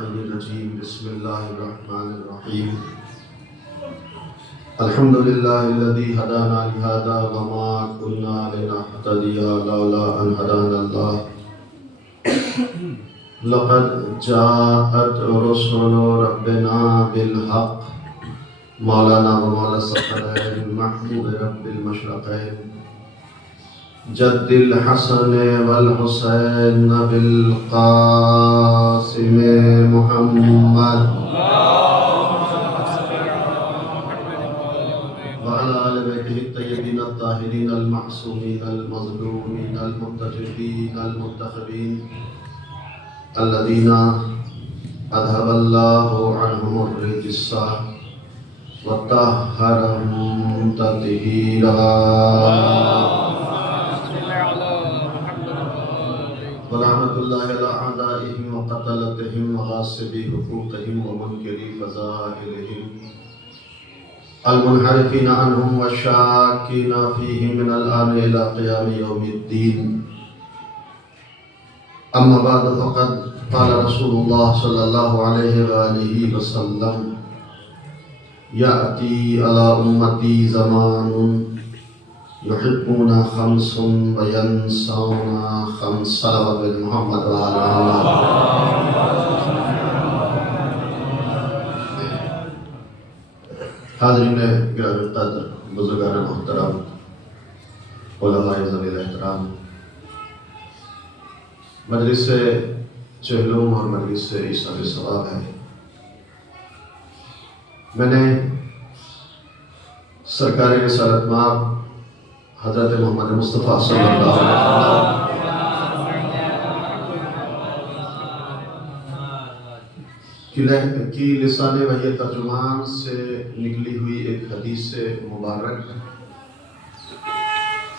اللعين الرجيم بسم الله الرحمن الرحيم الحمد لله الذي هدانا لهذا وما كنا لنهتدي لولا أن هدانا الله لقد جاءت رسل ربنا بالحق مولانا ومولا الثقلين محمود رب المشرقين جد الحسن والحسين بالقاسم محمد وعلى آل بيته الطيبين الطاهرين المعصومين المظلومين المنتجبين المنتخبين الذين أذهب الله عنهم الرجس وطهرهم تطهيرا ولعنة الله على أعدائهم وقتلتهم وغاصبي حقوقهم ومنكري فضائلهم المنحرفين عنهم والشاكين فيهم من الآن إلى قيام يوم الدين. أما بعد فقد قال رسول الله صلى الله عليه وآله وسلم يأتي على أمتي زمان يحبون خمس وينسون خمس صلوات محمد وعلى آله. حاضرین گرامی قدر، بزرگان محترم، علماء ذوی الاحترام، مجلس چہلوم اور مجلس ایثار ثواب ہے. میں نے سرکار رسالت مآب حضرت محمد مصطفیٰ صلی اللہ علیہ وسلم کی لسان وحی ترجمان سے نکلی ہوئی ایک حدیث مبارک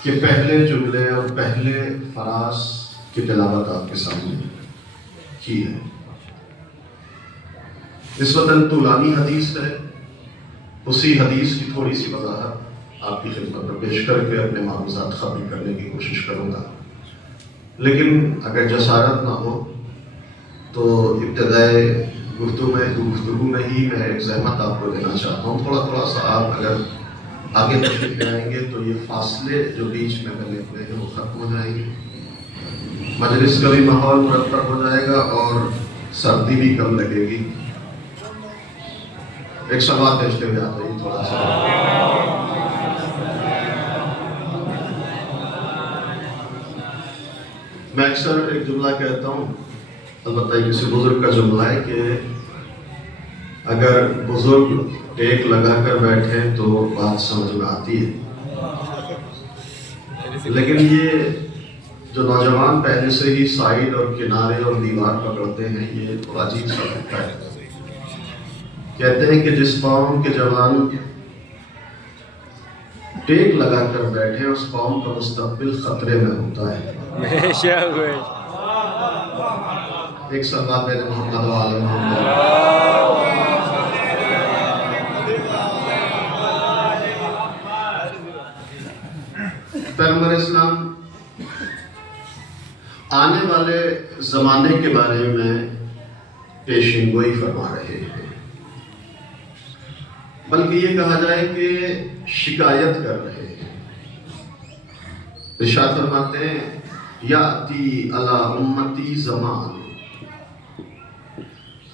کے پہلے جملے اور پہلے فراز کی تلاوت آپ کے سامنے کی ہے. نسبتاً طولانی حدیث ہے. اسی حدیث کی تھوڑی سی وضاحت آپ کی خدمت میں پیش کر کے اپنے معلومات ختم کرنے کی کوشش کروں گا. لیکن اگر جسارت نہ ہو تو ابتدائی گفتگو میں ہی میں ایک زحمت آپ کو دینا چاہتا ہوں. تھوڑا سا آپ اگر آگے تشریف لائیں گے تو یہ فاصلے جو بیچ میں بنے ہوئے ہیں وہ ختم ہو جائیں گے. مجلس کا بھی ماحول مرتب ہو جائے گا اور سردی بھی کم لگے گی. ایک سوال پیشتے ہوئے آتا ہے تھوڑا سا. میں اکثر ایک جملہ کہتا ہوں، البتہ یہ کسی بزرگ کا جملہ ہے کہ اگر بزرگ ٹیک لگا کر بیٹھے تو بات سمجھ میں آتی ہے، لیکن یہ جو نوجوان پہلے سے ہی سائیڈ اور کنارے اور دیوار پکڑتے ہیں یہ تھوڑا عجیب سا لگتا ہے. کہتے ہیں کہ جس قوم کے جوان ٹیک لگا کر بیٹھے اس قوم کا مستقبل خطرے میں ہوتا ہے. ایک سوال میرے محمد وآل محمد. پیغمبر اسلام آنے والے زمانے کے بارے میں پیشین گوئی فرما رہے ہیں، بلکہ یہ کہا جائے کہ شکایت کر رہے ہیں. ارشاد فرماتے ہیں یاتی علی امتی زمان،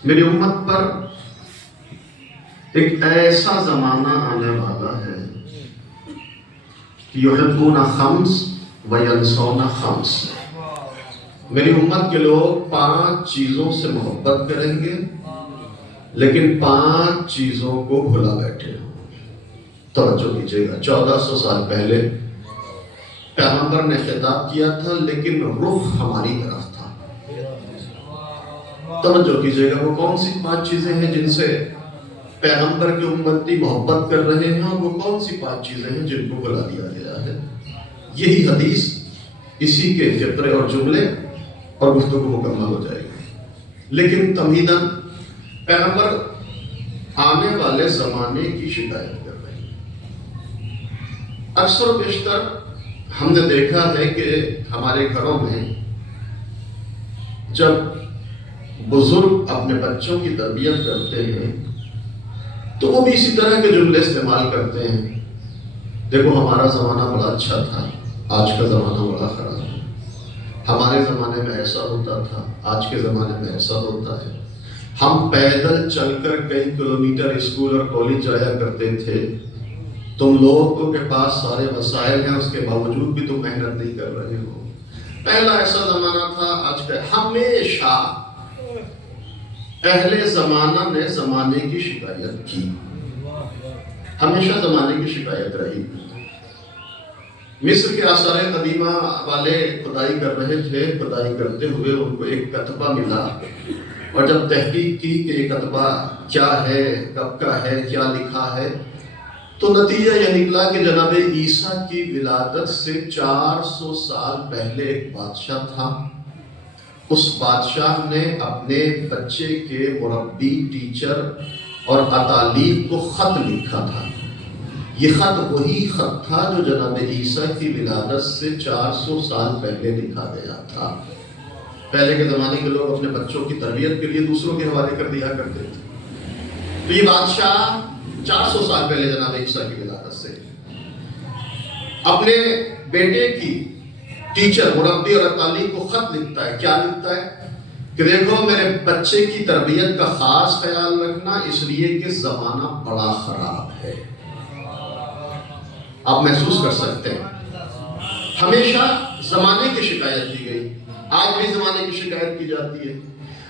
میری امت پر ایک ایسا زمانہ آنے والا ہے کہ یحبون خمس وینسون خمس. میری امت کے لوگ 5 چیزوں سے محبت کریں گے لیکن 5 چیزوں کو بھلا بیٹھے ہوں. توجہ کیجیے گا، 1400 سال پہلے پیغمبر نے خطاب کیا تھا لیکن رخ ہماری طرف تھا. توجہ کیجیے گا، وہ کون سی 5 چیزیں ہیں جن سے پیغمبر کے امتی محبت کر رہے ہیں، اور وہ کون سی 5 چیزیں ہیں جن کو بھلا دیا گیا ہے. یہی حدیث، اسی کے فقرے اور جملے اور گفتگو مکمل ہو جائے گی. لیکن تمہیداً پیغمبر آنے والے زمانے کی شکایت کر رہے ہیں. اکثر و بیشتر ہم نے دیکھا ہے کہ ہمارے گھروں میں جب بزرگ اپنے بچوں کی تربیت کرتے ہیں تو وہ بھی اسی طرح کے جملے استعمال کرتے ہیں. دیکھو ہمارا زمانہ بڑا اچھا تھا، آج کا زمانہ بڑا خراب ہے. ہمارے زمانے میں ایسا ہوتا تھا، آج کے زمانے میں ایسا ہوتا ہے. ہم پیدل چل کر کئی کلومیٹر اسکول اور کالج جایا کرتے تھے. تم لوگوں کے پاس سارے وسائل ہیں، اس کے باوجود بھی تم محنت نہیں کر رہے ہو. پہلا ایسا زمانہ تھا، آج کا. ہمیشہ اہل زمانہ نے زمانے کی شکایت کی، ہمیشہ زمانے کی شکایت رہی. مصر کے آثار قدیمہ والے کھدائی کر رہے تھے. کھدائی کرتے ہوئے ان کو ایک کتبہ ملا، اور جب تحقیق کی کہ یہ کتبہ کیا ہے، کب کا ہے، کیا لکھا ہے، تو نتیجہ یہ نکلا کہ جناب عیسیٰ کی ولادت سے 400 سال پہلے ایک بادشاہ تھا. اس بادشاہ نے اپنے بچے کے مربی، ٹیچر اور اتالیف کو خط لکھا تھا. یہ خط وہی خط تھا جو جناب عیسیٰ کی ولادت سے 400 سال پہلے لکھا گیا تھا. پہلے کے زمانے کے لوگ اپنے بچوں کی تربیت کے لیے دوسروں کے حوالے کر دیا کرتے تھے. تو یہ بادشاہ 400 سال پہلے جناب عیسیٰ کی ولادت سے اپنے بیٹے کی ٹیچر، مربی اور اتالیف کو خط لکھتا ہے. کیا لکھتا ہے کہ دیکھو میرے بچے کی تربیت کا خاص خیال رکھنا، اس لیے کہ زمانہ بڑا خراب ہے. آپ محسوس کر سکتے ہیں ہمیشہ زمانے کی شکایت کی گئی، آج بھی زمانے کی شکایت کی جاتی ہے.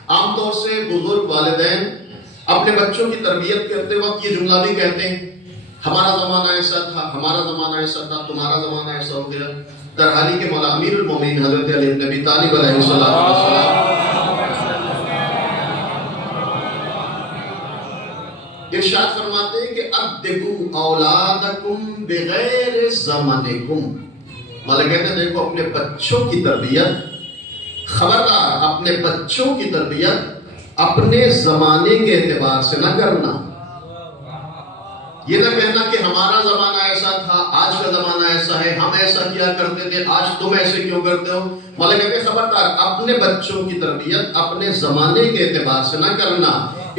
عام طور سے بزرگ والدین اپنے بچوں کی تربیت کرتے وقت یہ جملہ بھی کہتے ہیں، ہمارا زمانہ ایسا تھا، ہمارا زمانہ ایسا تھا، تمہارا زمانہ ایسا ہو گیا. در حالی کہ مولا امیر المومنین حضرت علی بن ابی طالب علیہ السلام ارشاد فرماتے ہیں کہ ادبوا اولادکم بغیر زمانکم. مطلب کہتے ہیں دیکھو اپنے بچوں کی تربیت، خبردار اپنے بچوں کی تربیت اپنے زمانے کے اعتبار سے نہ کرنا. یہ نہ کہنا کہ ہمارا زمانہ ایسا تھا، آج کا زمانہ ایسا ہے، ہم ایسا کیا کرتے تھے، آج تم ایسے کیوں کرتے ہو. مطلب کہتے ہیں خبردار اپنے بچوں کی تربیت اپنے زمانے کے اعتبار سے نہ کرنا،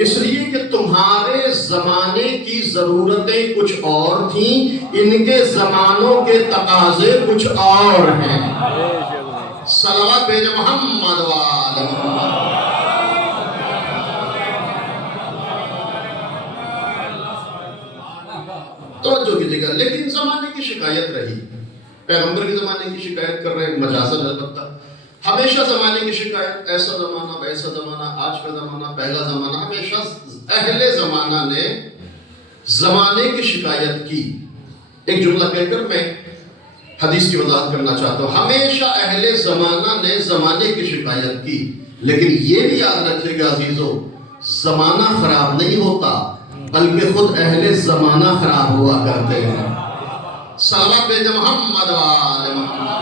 اس لیے کہ تمہارے زمانے کی ضرورتیں کچھ اور تھیں، ان کے زمانوں کے تقاضے کچھ اور ہیں. صلوات بھیجے محمد وآل محمد. توجہ کیجیے گا. لیکن زمانے کی شکایت رہی، پیغمبر کے زمانے کی شکایت کر رہے ہیں مجازاً البتہ. ہمیشہ زمانے کی شکایت، ایسا زمانہ ویسا زمانہ، آج کا زمانہ پہلا زمانہ. ہمیشہ اہل زمانہ نے زمانے کی شکایت کی. ایک جملہ کہہ کر میں حدیث کی وضاحت کرنا چاہتا ہوں. ہمیشہ اہل زمانہ نے زمانے کی شکایت کی، لیکن یہ بھی یاد رکھیے گا عزیزو، زمانہ خراب نہیں ہوتا بلکہ خود اہل زمانہ خراب ہوا کرتے ہیں. صلوات بھیجے محمد وآل محمد.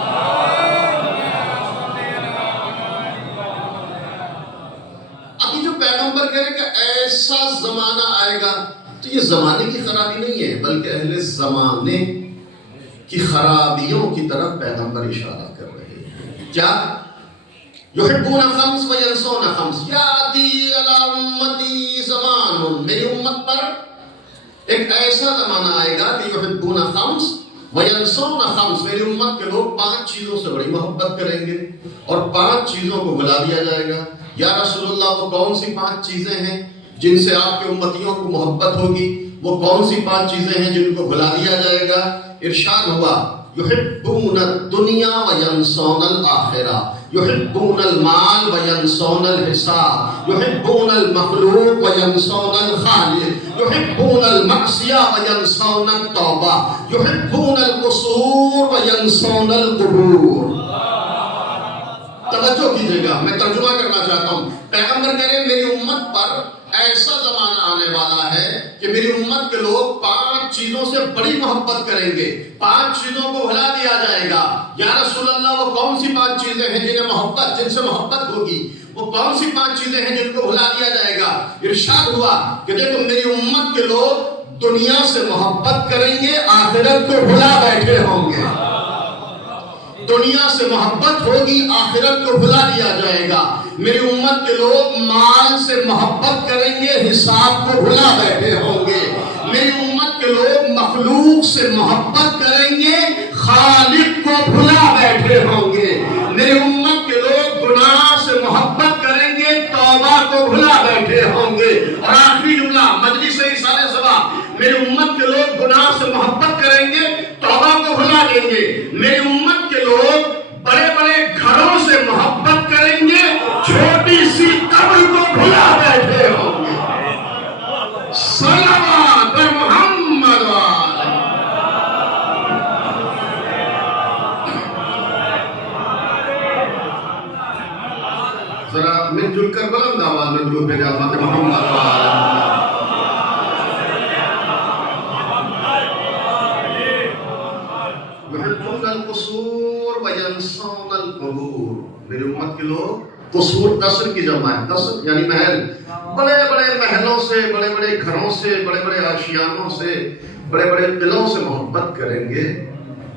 ابھی جو پیغمبر کہہ رہے کہ ایسا زمانہ آئے گا، تو یہ زمانے کی خرابی نہیں ہے بلکہ اہل زمانے کی خرابیوں کی طرف پیغمبر اشارہ کر رہے ہیں. کیا؟ یحبون خمس وینسون خمس. یاتی علی امتی زمان، میری امت پر ایک ایسا زمانہ آئے گا کہ یحبون خمس وینسون خمس، میری امت کے لوگ 5 چیزوں سے بڑی محبت کریں گے اور 5 چیزوں کو بھلا دیا جائے گا. یا رسول اللہ وہ کون سی 5 چیزیں ہیں جن سے آپ کے امتیوں کو محبت ہوگی؟ وہ کون سی 5 چیزیں ہیں جن کو بھلا دیا جائے گا؟ ارشاد ہوا یحبون الدنیا وینسون الآخرہ، یحبون المال وینسون الحساب، یحبون المخلوق وینسون الخالق، یحبون المعصیہ وینسون التوبہ، یحبون القصور وینسون القبور. توجہ کیجئے گا، میں ترجمہ کرنا چاہتا ہوں. پیغمبر کہہ رہے ہیں میری امت پر ایسا زمانہ آنے والا ہے کہ میری امت کے لوگ 5 چیزوں سے بڑی محبت کریں گے، 5 چیزوں کو بھلا دیا جائے گا. یا رسول اللہ وہ کون سی 5 چیزیں ہیں جن سے محبت ہوگی؟ وہ کون سی 5 چیزیں ہیں جن کو بھلا دیا جائے گا؟ ارشاد ہوا کہ دیکھو میری امت کے لوگ دنیا سے محبت کریں گے، آخرت کو بھلا بیٹھے ہوں گے. دنیا سے محبت ہوگی، آخرت کو بھلا دیا جائے گا۔ میری امت کے لوگ مال سے محبت کریں گے، حساب کو بھلا بیٹھے ہوں گے۔ میری امت کے لوگ مخلوق سے محبت کریں گے، خالق کو بھلا بیٹھے ہوں گے۔ میری امت کے لوگ گناہ سے محبت کریں گے، توبہ کو بھلا بیٹھے ہوں گے۔ اور آخری جملہ مجلس ارسال صبا، میری امت کے لوگ گناہ سے محبت کریں گے، توبہ کو بھلا دیں گے۔ میری امت کے لوگ بڑے بڑے گھروں سے محبت کریں گے، چھوٹی سی قبر کو بھلا بیٹھے ہوں گے۔ صلوات بر محمد ذرا مل جل کر بلند آواز میں درود بھیجا محمد القصور وینسون القبور۔ میری امت کے لوگ قصور قصر کی جمع ہے، قصر یعنی محل، بڑے بڑے محلوں سے، بڑے بڑے گھروں سے، بڑے بڑے آشیانوں سے، بڑے بڑے قلعوں سے محبت کریں گے۔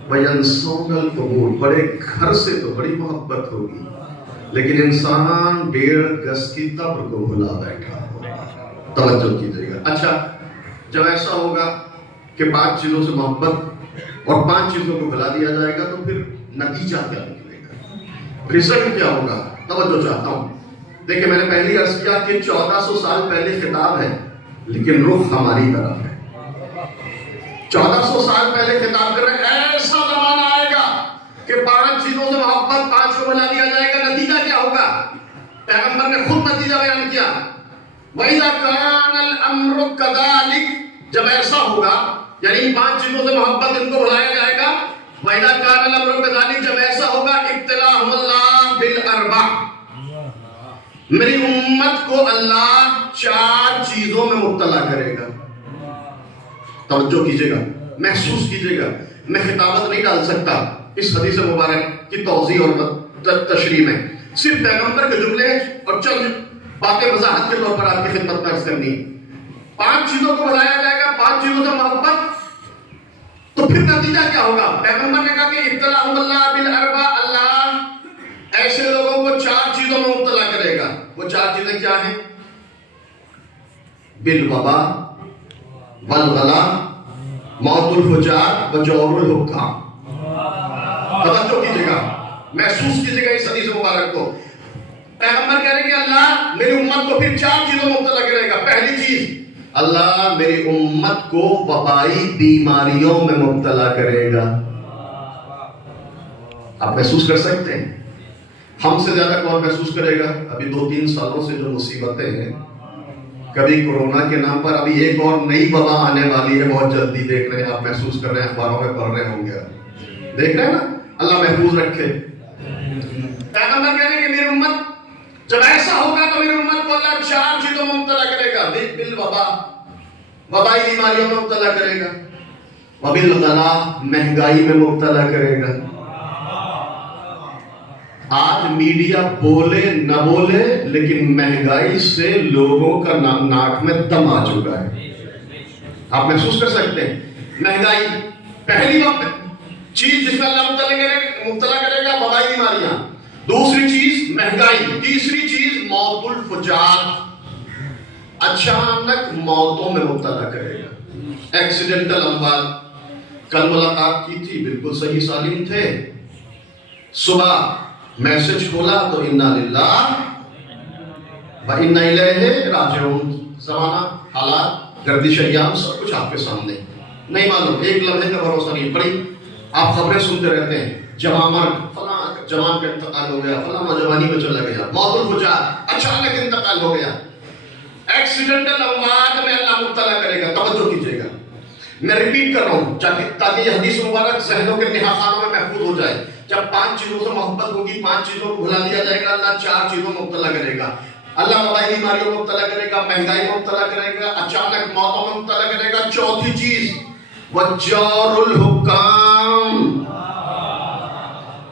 وینسون القبور، بڑے گھر سے تو بڑی محبت ہوگی، لیکن انسان 1.5 گز کی قبر کو بھلا بیٹھا ہوگا۔ توجہ کیجئے گا۔ اچھا، جب ایسا ہوگا کہ 5 چیزوں سے محبت اور 5 چیزوں کو بھلا دیا جائے گا، تو پھر نتیجہ کیا نکلے گا، رزلٹ کیا ہوگا؟ توجہ چاہتا ہوں۔ دیکھیں، میں نے پہلی عرض کیا کہ 1400 سال پہلے خطاب ہے، لیکن رخ ہماری طرف ہے۔ 1400 سال پہلے خطاب کر رہے ہیں، ایسا زمانہ آئے گا کہ 5 چیزوں سے محبت، 5 کو بھلا دیا جائے گا، نتیجہ کیا ہوگا؟ پیغمبر نے خود نتیجہ بیان کیا۔ وَإِذَا كَانَ الْأَمْرُ كَذَلِكَ، جب ایسا ہوگا، یعنی 5 چیزوں سے محبت ان کو بھلایا جائے گا۔ وَإِذَا كَانَ الْأَمْرُ كَذَلِكَ، جب ایسا ہوگا، ابتلاهم اللہ بالاربع، میری امت کو اللہ 4 چیزوں میں مبتلا کرے گا۔ توجہ کیجئے گا، محسوس کیجئے گا۔ میں خطابت نہیں ڈال سکتا اس حدیث مبارک کی توضیح اور تشریح میں، صرف پیغمبر کے جملے اور چند باتیں وضاحت کے طور پر آپ کی خدمت میں عرض کرنی۔ 5 چیزوں کو بھلایا جائے گا، 5 چیزوں سے محبت، تو پھر نتیجہ کیا ہوگا؟ پیغمبر نے کہا کہ ابتلاهم اللہ بالاربع، اللہ ایسے لوگوں کو 4 چیزوں میں مبتلا کرے گا۔ وہ 4 چیزیں کیا ہیں؟ بالوبا والغلا، موت الفجار وجور الحکام۔ توجہ کیجئے گا، محسوس کیجئے گا اس حدیث مبارک کو۔ پیغمبر کہہ رہے کہ اللہ میری امت کو پھر 4 چیزوں میں مبتلا کرے گا۔ پہلی چیز، اللہ میری امت کو وبائی بیماریوں میں مبتلا کرے گا۔ آپ محسوس کر سکتے ہیں؟ ہم سے زیادہ کون محسوس کرے گا؟ ابھی 2-3 سالوں سے جو مصیبتیں ہیں، کبھی کورونا کے نام پر ابھی ایک اور نئی وبا آنے والی ہے، بہت جلدی، دیکھ رہے ہیں آپ، محسوس کر رہے ہیں، اخباروں میں پڑھ رہے ہوں گے، دیکھ رہے ہیں نا؟ اللہ محفوظ رکھے۔ پیغمبر کہہ رہے ہیں کہ میری امت جب ایسا ہوگا تو میری امت کو اللہ 4 چیزوں میں مبتلا کرے گا۔ بالوبا، وبائی بیماریوں میں مبتلا کرے گا، وبالغلا، مہنگائی میں مبتلا کرے گا۔ آج میڈیا بولے نہ بولے، لیکن مہنگائی سے لوگوں کا ناک میں دم آ چکا ہے۔ آپ محسوس کر سکتے ہیں مہنگائی پہلی چیز جس میں اللہ مبتلا کرے گا، وبائی بیماریاں، دوسری چیز مہنگائی، تیسری چیز موت الفجار، اچانک موتوں میں مبتلا کرے گا، ایکسیڈنٹل اموات۔ کل ملاقات کی تھی، بالکل صحیح سالم تھے، صبح میسج کھولا تو انا للہ و انا الیہ راجعون، زمانہ، حالات، گردش ایام، سب کچھ آپ کے سامنے، نہیں معلوم، ایک لمحے کا بھروسہ نہیں۔ بڑی آپ خبریں سنتے رہتے ہیں، جوان مرگ، فلاں جوان کا انتقال ہو گیا، فلاں نوجوانی میں چلا گیا، موت الفجار، اچانک انتقال ہو گیا، ایکسیڈنٹل اموات میں اللہ مبتلا کرے گا۔ توجہ کیجئے گا، میں ریپیٹ کر رہا ہوں تاکہ یہ حدیث مبارک ذہنوں کے نہا خانوں میں محفوظ ہو جائے۔ جب 5 چیزوں سے محبت ہوگی، 5 چیزوں کو بھلا دیا جائے گا، اللہ 4 چیزوں میں مبتلا کرے گا۔ اللہ وبائی بیماریوں میں مبتلا کرے گا، مہنگائی میں مبتلا کرے گا، اچانک موتوں میں مبتلا کرے گا۔ چوتھی چیز، وجور الحکام،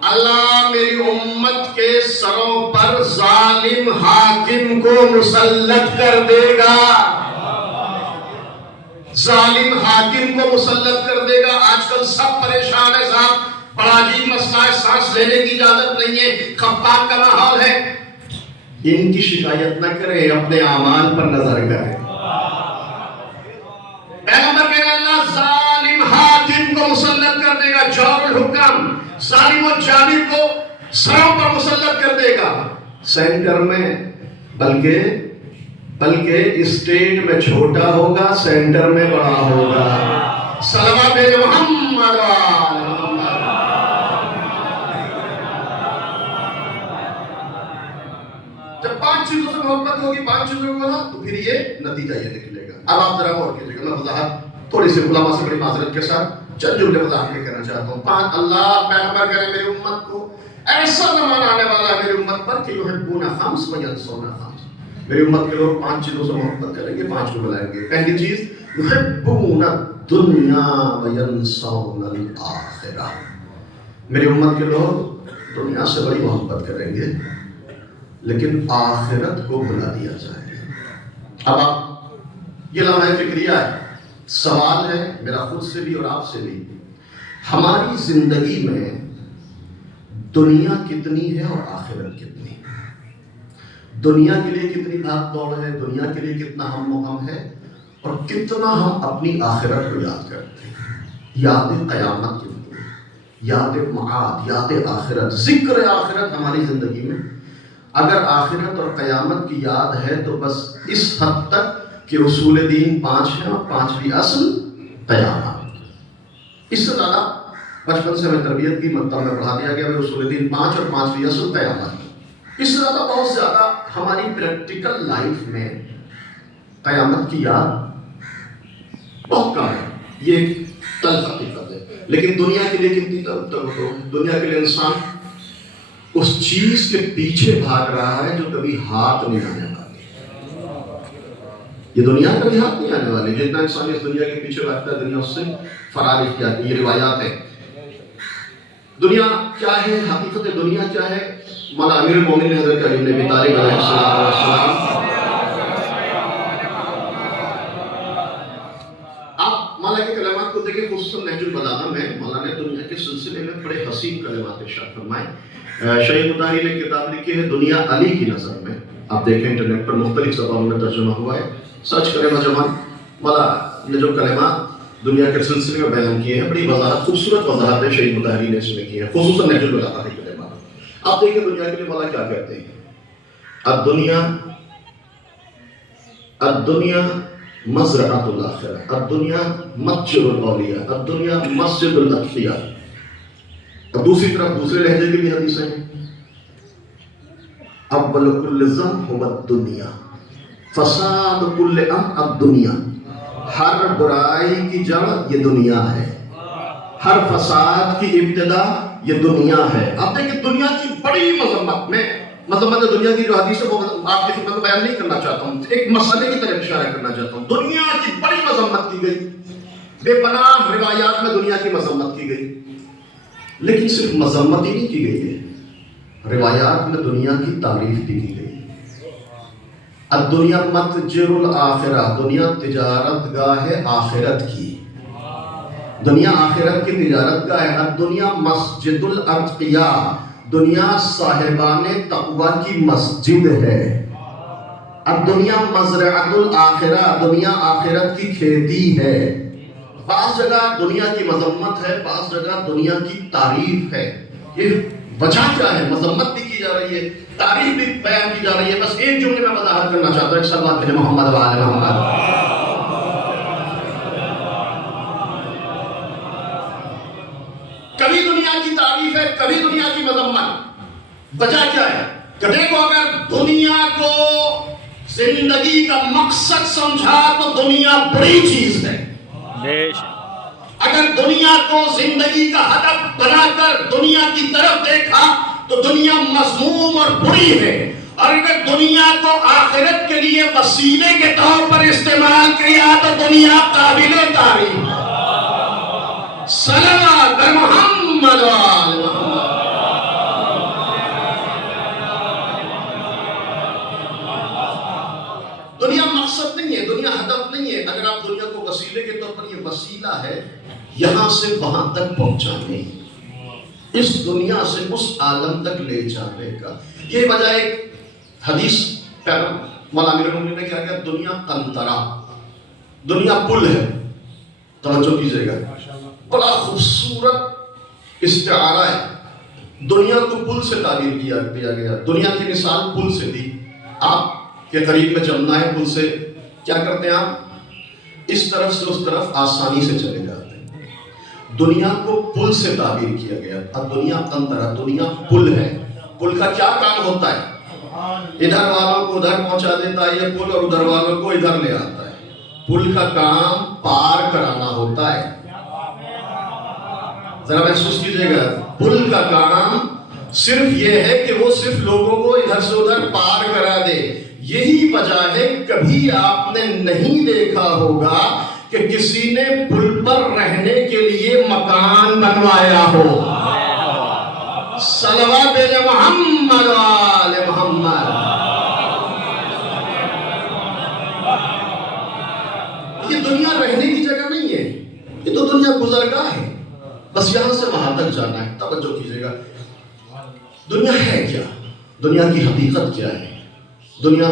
اللہ میری امت کے سروں پر ظالم حاکم کو مسلط کر دے گا، ظالم حاکم کو مسلط کر دے گا۔ آج کل سب پریشان ہیں صاحب، بڑا عجیب مسئلہ ہے، سانس لینے کی اجازت نہیں ہے، خفاق کا ماحول ہے. ان کی شکایت نہ کریں، اپنے اعمال پر نظر کریں. پیغمبر کہہ رہے اللہ ظالم حاکم کو مسلط کر دے گا، جور الحکام ظالم و جابر کو سروں پر مسلط کر دے گا. سینٹر میں بلکہ اسٹیٹ میں چھوٹا ہوگا، سینٹر میں بڑا ہوگا. صلوات بھیجو محمد وآل محمد. جب 5 چیزوں سے محبت ہوگی، 5 چیزوں کو بولا تو پھر یہ نتیجہ یہ نکلے گا. اب آپ ذرا غور کیجیے گا، میں وضاحت تھوڑی سی علماء سے بڑی معذرت کے ساتھ چند جملے وضاحت کے کرنا چاہتا ہوں. 5 اللہ پیغمبر کرے میری امت کو ایسا زمانہ آنے والا ہے میری امت پر کہ یحبون خمس وینسون خمس. میری امت کے لوگ 5 چیزوں سے محبت کریں گے، 5 کو بلائیں گے. پہلی چیز یحبون الدنیا وینسون الآخرہ. میری امت کے لوگ دنیا سے بڑی محبت کریں گے لیکن آخرت کو بلا دیا جائے گا. اب آپ یہ لمحہ فکریہ ہے، سوال ہے میرا خود سے بھی اور آپ سے بھی، ہماری زندگی میں دنیا کتنی ہے اور آخرت کتنی؟ دنیا کے لیے کتنی بھاگ دوڑ ہے، دنیا کے لیے کتنا ہم و غم ہے، اور کتنا ہم اپنی آخرت کو یاد کرتے ہیں. یاد قیامت کتنی ہے، یاد معاد، یاد آخرت، ذکر آخرت ہماری زندگی میں. اگر آخرت اور قیامت کی یاد ہے تو بس اس حد تک کہ اصول دین 5 ہیں اور 5ویں اصل قیامت. اس سے زیادہ بچپن سے ہمیں تربیت کی مکتب میں پڑھا دیا گیا اصول دین 5 اور 5ویں اصل قیامت. اس سے زیادہ بہت زیادہ ہماری پریکٹیکل لائف میں قیامت کی یاد بہت کم ہے. یہ ایک تلخ حقیقت ہے. لیکن دنیا کے لیے کتنی دنیا کے لیے انسان اس چیز کے پیچھے بھاگ رہا ہے جو کبھی ہاتھ نہیں آنے والی. یہ دنیا کبھی ہاتھ نہیں آنے والی. جتنا انسان اس دنیا کے پیچھے بھاگتا ہے دنیا اس سے فرار کیا. یہ روایات ہیں. دنیا کیا ہے، حقیقت دنیا کیا ہے؟ مولا امیر المومنین حضرت علی بن ابی طالب علیہ السلام آپ مولا کے کلمات کو دیکھیں. خصوصاً نہج البلاغہ میں مولا نے دنیا کے سلسلے میں بڑے حسین کلمات ارشاد فرمائے. شیخ مطہری نے کتاب لکھی ہے دنیا علی کی نظر میں. آپ دیکھیں انٹرنیٹ پر مختلف زبانوں میں ترجمہ ہوا ہے، سرچ کریں نوجوان. مولا نے جو کلمات دنیا کے سلسلے میں بیان کیے ہیں، بڑی وضاحت، خوبصورت وضاحت ہے شیخ مطہری نے اس میں کی ہے، خصوصاً نہج البلاغہ کے کلمات. آپ دیکھیں دنیا کے لیے مولا کیا کہتے ہیں. الدنیا مزرعۃ الآخرہ، الدنیا مسجد الاولیاء، الدنیا مسجد الاتقیاء. اور دوسری طرف دوسرے لہجے کی بھی حدیث ہیں. اول کل ذم هو الدنیا، فساد کل امر الدنیا. ہر برائی کی جڑ یہ دنیا ہے، ہر فساد کی ابتدا یہ دنیا ہے. آپ دیکھیں دنیا کی بڑی مذمت میں، مذمت دنیا کی جو حدیث ہے وہ آپ کی خدمت میں بیان نہیں کرنا چاہتا ہوں، ایک مسئلے کی طرف اشارہ کرنا چاہتا ہوں. دنیا کی بڑی مذمت کی گئی، بے پناہ روایات میں دنیا کی مذمت کی گئی. لیکن صرف مذمت ہی نہیں کی گئی ہے، روایات میں دنیا کی تعریف بھی کی گئی. الدنیا متجر الآخرہ، دنیا تجارت گاہ ہے آخرت کی. دنیا آخرت کی تجارت گاہ ہے. الدنیا مسجد الاتقیاء، دنیا صاحبان تقوی کی مسجد ہے. الدنیا مزرعۃ الآخرہ، دنیا آخرت کی کھیتی ہے. بعض جگہ دنیا کی مذمت ہے، بعض جگہ دنیا کی تعریف ہے. یہ وجہ کیا ہے؟ مذمت بھی کی جا رہی ہے، تعریف بھی بیان کی جا رہی ہے. بس ایک جملے میں وضاحت کرنا چاہتا ہوں، صلوات بھیجیں محمد وآل محمد. کبھی دنیا کی تعریف ہے، کبھی دنیا کی مذمت. وجہ کیا ہے؟ کہ دیکھو اگر دنیا کو زندگی کا مقصد سمجھا تو دنیا بڑی چیز ہے. اگر دنیا کو زندگی کا ہدف بنا کر دنیا کی طرف دیکھا تو دنیا مذموم اور بری ہے. اور اگر دنیا کو آخرت کے لیے وسیلے کے طور پر استعمال کیا تو دنیا قابل تعریف ہے. صلوات محمد وآل محمد. دنیا مقصد نہیں ہے، دنیا ہدف نہیں ہے. اگر آپ دنیا کو وسیلے کے طور پر، یہ وسیلہ ہے یہاں سے وہاں تک پہنچانے. اس دنیا سے اس عالم تک لے جانے کا. یہ وجہ ایک حدیث مولا امیر المومنین نے کیا کہا, دنیا قنطرہ, دنیا پل ہے. توجہ کیجئے گا, بڑا خوبصورت استعارہ ہے. دنیا کو پل سے تعبیر کیا گیا. دنیا کی مثال پل سے دی. آپ کے قریب میں چلنا ہے, پل سے کیا کرتے ہیں آپ, اس طرف سے اس طرف آسانی سے چلے جاتے ہیں. دنیا کو پل سے تعبیر کیا گیا. اب دنیا قنطرہ, دنیا پل ہے. پل کا کیا کام ہوتا ہے؟ ادھر والوں کو ادھر پہنچا دیتا ہے یہ پل, اور ادھر والوں کو ادھر لے آتا ہے. پل کا کام پار کرانا ہوتا ہے. ذرا محسوس کیجئے گا, پل کا کام صرف یہ ہے کہ وہ صرف لوگوں کو ادھر سے ادھر پار کرا دے. یہی وجہ ہے کبھی آپ نے نہیں دیکھا ہوگا کہ کسی نے پل پر رہنے کے لیے مکان بنوایا ہو. صلوات محمد آل محمد. یہ دنیا رہنے کی جگہ نہیں ہے, یہ تو دنیا گزرگاہ ہے. بس یہاں سے وہاں تک جانا ہے. توجہ کیجئے گا, دنیا ہے کیا, دنیا کی حقیقت کیا ہے. دنیا,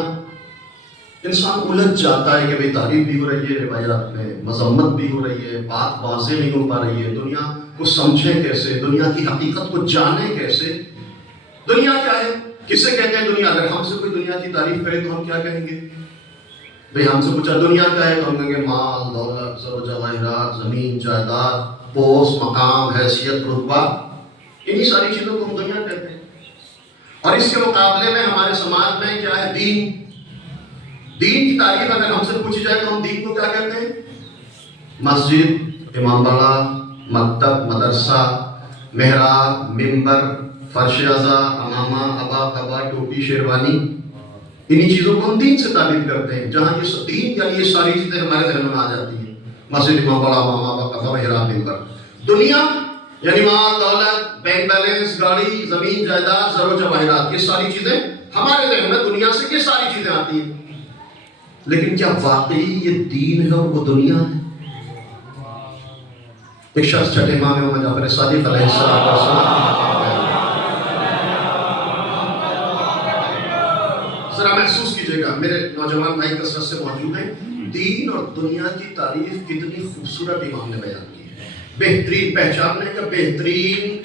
انسان الجھ جاتا ہے کہ بھئی تعریف بھی ہو رہی ہے, روایات میں مذمت بھی ہو رہی ہے, بات واضح نہیں ہو پا رہی ہے. دنیا کو سمجھے کیسے, دنیا کی حقیقت کو جانے کیسے. دنیا کیا ہے, کسے کہتے ہیں دنیا؟ اگر ہم سے کوئی دنیا کی تعریف کرے تو ہم کیا کہیں گے؟ بھئی ہم سے پوچھا دنیا کیا ہے تو ہم کہیں گے مال, دولت, زر و جواہرات, زمین, جائیداد, پوست, مقام, حیثیت, رتبہ. انہی ساری چیزوں کو ہم دنیا کہتے ہیں. اور اس کے مقابلے میں ہمارے سماج میں کیا ہے, دین. دین کی تعریف اگر ہم سے پوچھی جائے تو ہم دین کو کیا کہتے ہیں؟ مسجد, امام باڑہ, مکتب, مدرسہ, محراب, منبر, فرش ازا, امامہ, عبا, قبا, ٹوپی, شیروانی. انہی چیزوں کو ہم دین سے تعبیر کرتے ہیں. جہاں یہ دین یعنی یہ ساری چیزیں ہمارے ذہن میں آ جاتی ہیں. مسجد, امام باڑہ, امامہ, عبا, قبا, محراب, منبر. دنیا یعنی مال, دولت, بینک بیلنس, گاڑی, زمین, جائیداد, زر و جواہرات. یہ ساری چیزیں ہمارے ذہن میں دنیا سے یہ ساری چیزیں آتی ہیں. لیکن کیا واقعی یہ دین ہے اور وہ دنیا ہے؟ ایک شخص چھٹے امام جعفر صادق علیہ السلام, ذرا محسوس کیجئے گا, میرے نوجوان بھائی کثرت سے موجود ہیں. دین اور دنیا کی تعریف کتنی خوبصورت امام نے بیان کی ہے. بہترین پہچاننے کا بہترین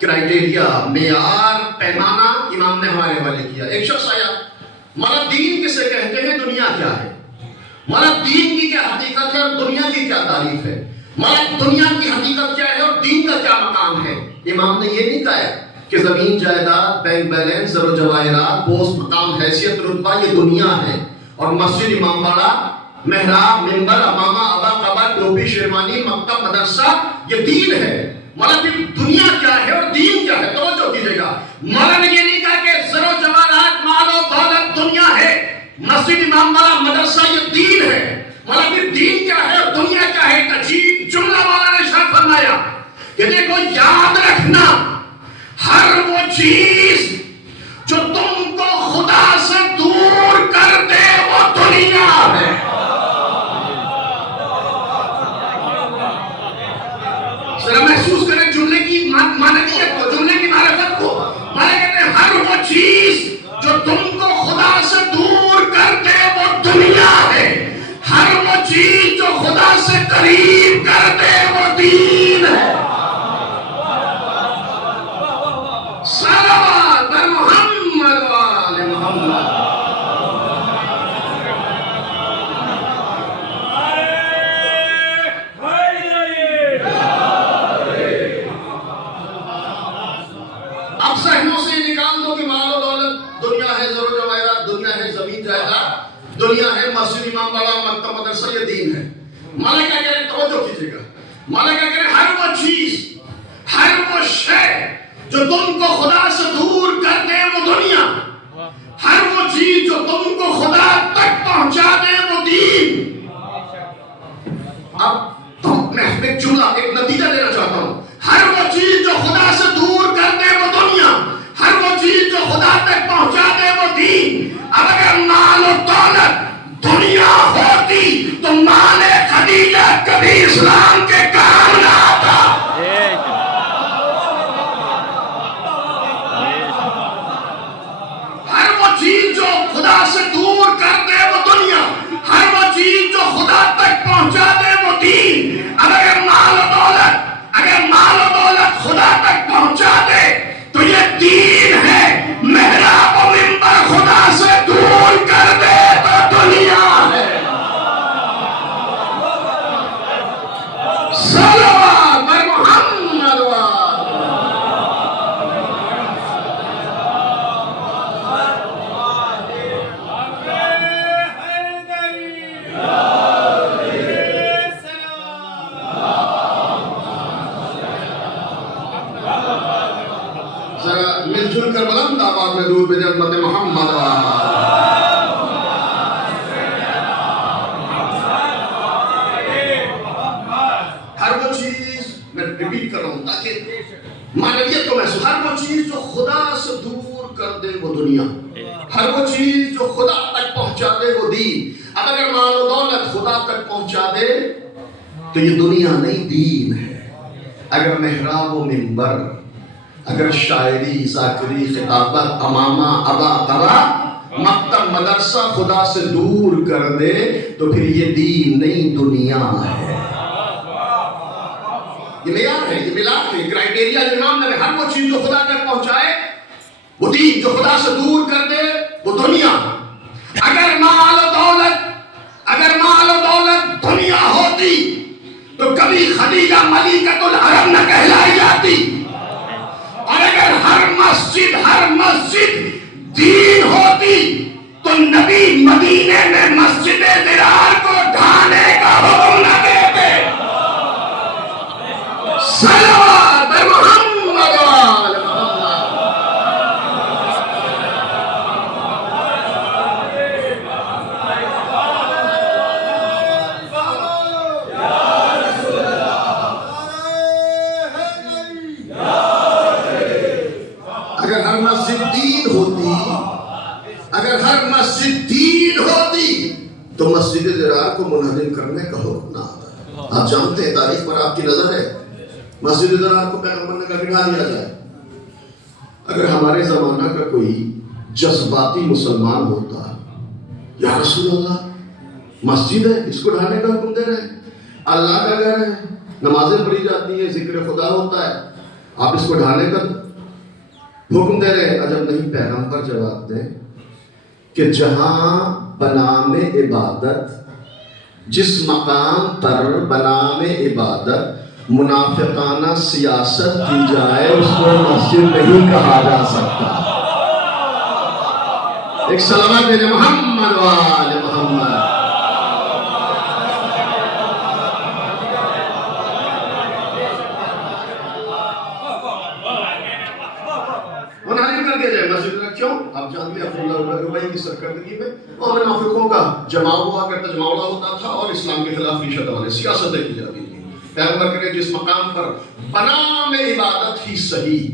کرائٹیریا, معیار, پیمانہ امام نے ہمارے حوالے کیا. ایک شخص آیا, مولا دین کسے کہتے ہیں, دنیا کیا ہے, مولا دین کی کیا حقیقت ہے اور دنیا کی کیا تعریف ہے, مولا دنیا کی حقیقت کیا ہے اور دین کا کیا مقام ہے. امام نے یہ نہیں کہا ہے کہ زمین, جائیداد, بینک بیلنس, زر و جواہرات, پوست, مقام, حیثیت, رتبہ یہ دنیا ہے, اور مسجد, امام باڑہ, محراب, منبر, امامہ, عبا, قبا, ٹوپی, شیروانی, مکتب, مدرسہ یہ دین ہے. مولا پھر دنیا کیا ہے اور دین کیا ہے؟ توجہ کیجئے گا, مولا نے یہ نہیں کہا کہ زر و جواہرات, مال و دولت دنیا ہے, مسجد, امام باڑہ, مدرسہ یہ دین ہے. مولا پھر دین کیا ہے اور دنیا کیا ہے؟ ایک عجیب جملہ مولا نے ارشاد فرمایا کہ دیکھو یاد رکھنا, ہر وہ چیز جو تم کو خدا سے دور کر دے وہ دنیا ہے. ذرا محسوس کریں جملے کی معنویت کو, جملے کی معرفت کو. مانا کہتے ہیں ہر وہ چیز جو تم کو خدا سے دور کر دے وہ دنیا ہے, ہر وہ چیز جو خدا سے قریب کر دے وہ دین ہے. صلوات محمد آل محمد. اب ذہنوں سے نکال دو کہ مال و دولت دنیا ہے, زر و جواہرات دنیا ہے, زمین, جائیداد دنیا ہے, مسجد, امام باڑہ, مکتب, مدرسہ یہ دین ہے. مولا کیا کہہ رہے ہیں, توجہ کیجئے گا, مولا کیا کہہ رہے ہیں, ہر وہ چیز, ہر وہ شے جو تم کو خدا سے دور کر دے وہ دنیا, ہر وہ چیز جو تم کو خدا تک پہنچا دے وہ دین. اب میں ایک جملہ, ایک نتیجہ دینا چاہتا ہوں. ہر وہ چیز جو خدا سے دور کر دے وہ دنیا, ہر وہ چیز جو خدا تک پہنچا دے وہ دین. اب اگر مال و دولت دنیا ہوتی تو مال خدیجہ کبھی اسلام کے کام نہ آتا. آواز میں درود بھیجیں امت محمد. ہر وہ چیز میں ریپیٹ کر رہا ہوں تاکہ معنویت کو محسوس. ہر وہ چیز جو خدا سے دور کر دے وہ دنیا، ہر وہ چیز جو خدا تک پہنچا دے وہ دین. اب اگر مال و دولت خدا تک پہنچا دے تو یہ دنیا نہیں دین ہے. اگر محراب و منبر، اگر شاعری، ذاکری، خطابت، امامہ، ابا، قرا، مکتب، مدرسہ خدا سے دور کر دے تو پھر یہ دین نہیں دنیا ہے. یہ معیار ہے، یہ ملاک ہے، یہ کرائٹیریا جو امام نے. ہر وہ چیز جو خدا تک پہنچائے وہ دین، جو خدا سے دور کر دے وہ دنیا. اگر مال و دولت دنیا ہوتی تو کبھی خدیجہ ملکۃ العرب نہ کہلائی جاتی. اور اگر ہر مسجد دین ہوتی تو نبی مدینے میں مسجد ضرار کو ڈھانے کا حکم نہ دیتے. صلوات محمد وآل محمد. اگر ہر مسجد دین ہوتی تو مسجد ضرار کو منہدم کرنے کا حکم نہ آتا. آپ جانتے ہیں تاریخ پر آپ کی نظر ہے مسجد ضرار کو پیغمبر نے کبھی نہ دیا جائے. اگر ہمارے زمانہ کا کوئی جذباتی مسلمان ہوتا، یا رسول اللہ مسجد ہے اس کو ڈھانے کا حکم دے رہے ہیں، اللہ کا گھر ہے، نمازیں پڑھی جاتی ہیں، ذکر خدا ہوتا ہے، آپ اس کو ڈھانے کا حکم دے رہے ہیں. عجب نہیں. پیغمبر جواب دیں کہ جہاں بنام عبادت، جس مقام پر بنام عبادت منافقانہ سیاست کی جائے اس کو مسجد نہیں کہا جا سکتا. ایک صلوات میرے محمد وآل محمد. مسجد میں کیوں؟ آپ جانتے ہیں عبداللہ ابی کی سرکردگی میں وہاں منافقوں کا جماع ہوا کرتا، جماوڑا ہوتا تھا اور اسلام کے خلاف ریشہ دبانے سیاستیں کی جاتی تھی. پیغمبر کرے جس مقام پر بنام عبادت ہی صحیح.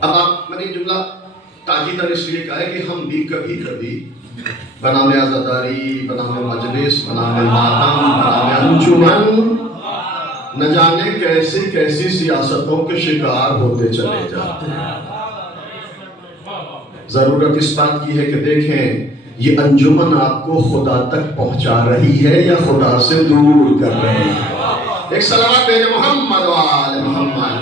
اب آپ میں نے جملہ تاکیداً اس لیے کہا ہے کہ ہم بھی کبھی کبھی بنام عزاداری، بنام مجلس، بنام ماتم، بنام انجمن نہ جانے کیسی سیاستوں کے شکار ہوتے چلے جاتے ہیں. ضرورت اس بات کی ہے کہ دیکھیں یہ انجمن آپ کو خدا تک پہنچا رہی ہے یا خدا سے دور کر رہی ہے. ایک صلوات بین محمد وآل محمد.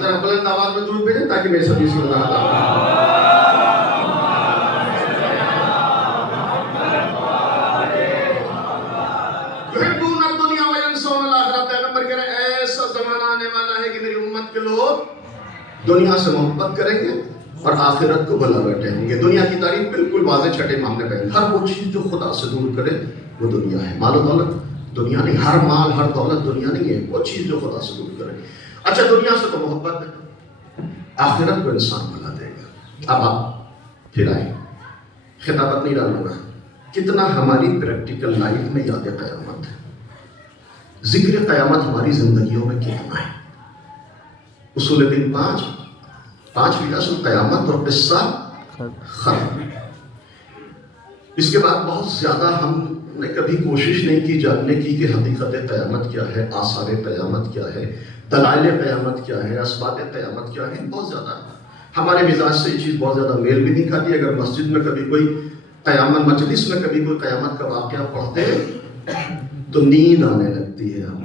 ذرا بلند آواز میں درود بھیجیں تاکہ میرے سبھی سے وضاحت آئے. دنیا سے محبت کریں گے اور آخرت کو بلا بیٹھیں گے. دنیا کی تعریف بالکل واضح چھٹے معاملے پہ. ہر وہ چیز جو خدا سے دور کرے وہ دنیا ہے. مال و دولت دنیا نہیں، ہر مال ہر دولت دنیا نہیں ہے. وہ چیز جو خدا سے دور کرے. اچھا دنیا سے تو محبت ہے، آخرت کو انسان بنا دے گا. اب آپ پھر آئیں، خطابت نہیں ڈالوں گا. کتنا ہماری پریکٹیکل لائف میں یاد قیامت ہے، ذکر قیامت ہماری زندگیوں میں کتنا ہے. اصول دین 5 اصل قیامت اور قصہ ختم. اس کے بعد بہت زیادہ ہم نے کبھی کوشش نہیں کی جاننے کی کہ حقیقت قیامت کیا ہے، آثار قیامت کیا ہے، دلائل قیامت کیا ہے، اسباب قیامت کیا ہے. بہت زیادہ ہمارے مزاج سے یہ چیز بہت زیادہ میل بھی نہیں کھاتی. اگر مسجد میں کبھی کوئی قیامت، مجلس میں کبھی کوئی قیامت کا واقعہ پڑھتے تو نیند آنے لگتی ہے. ہم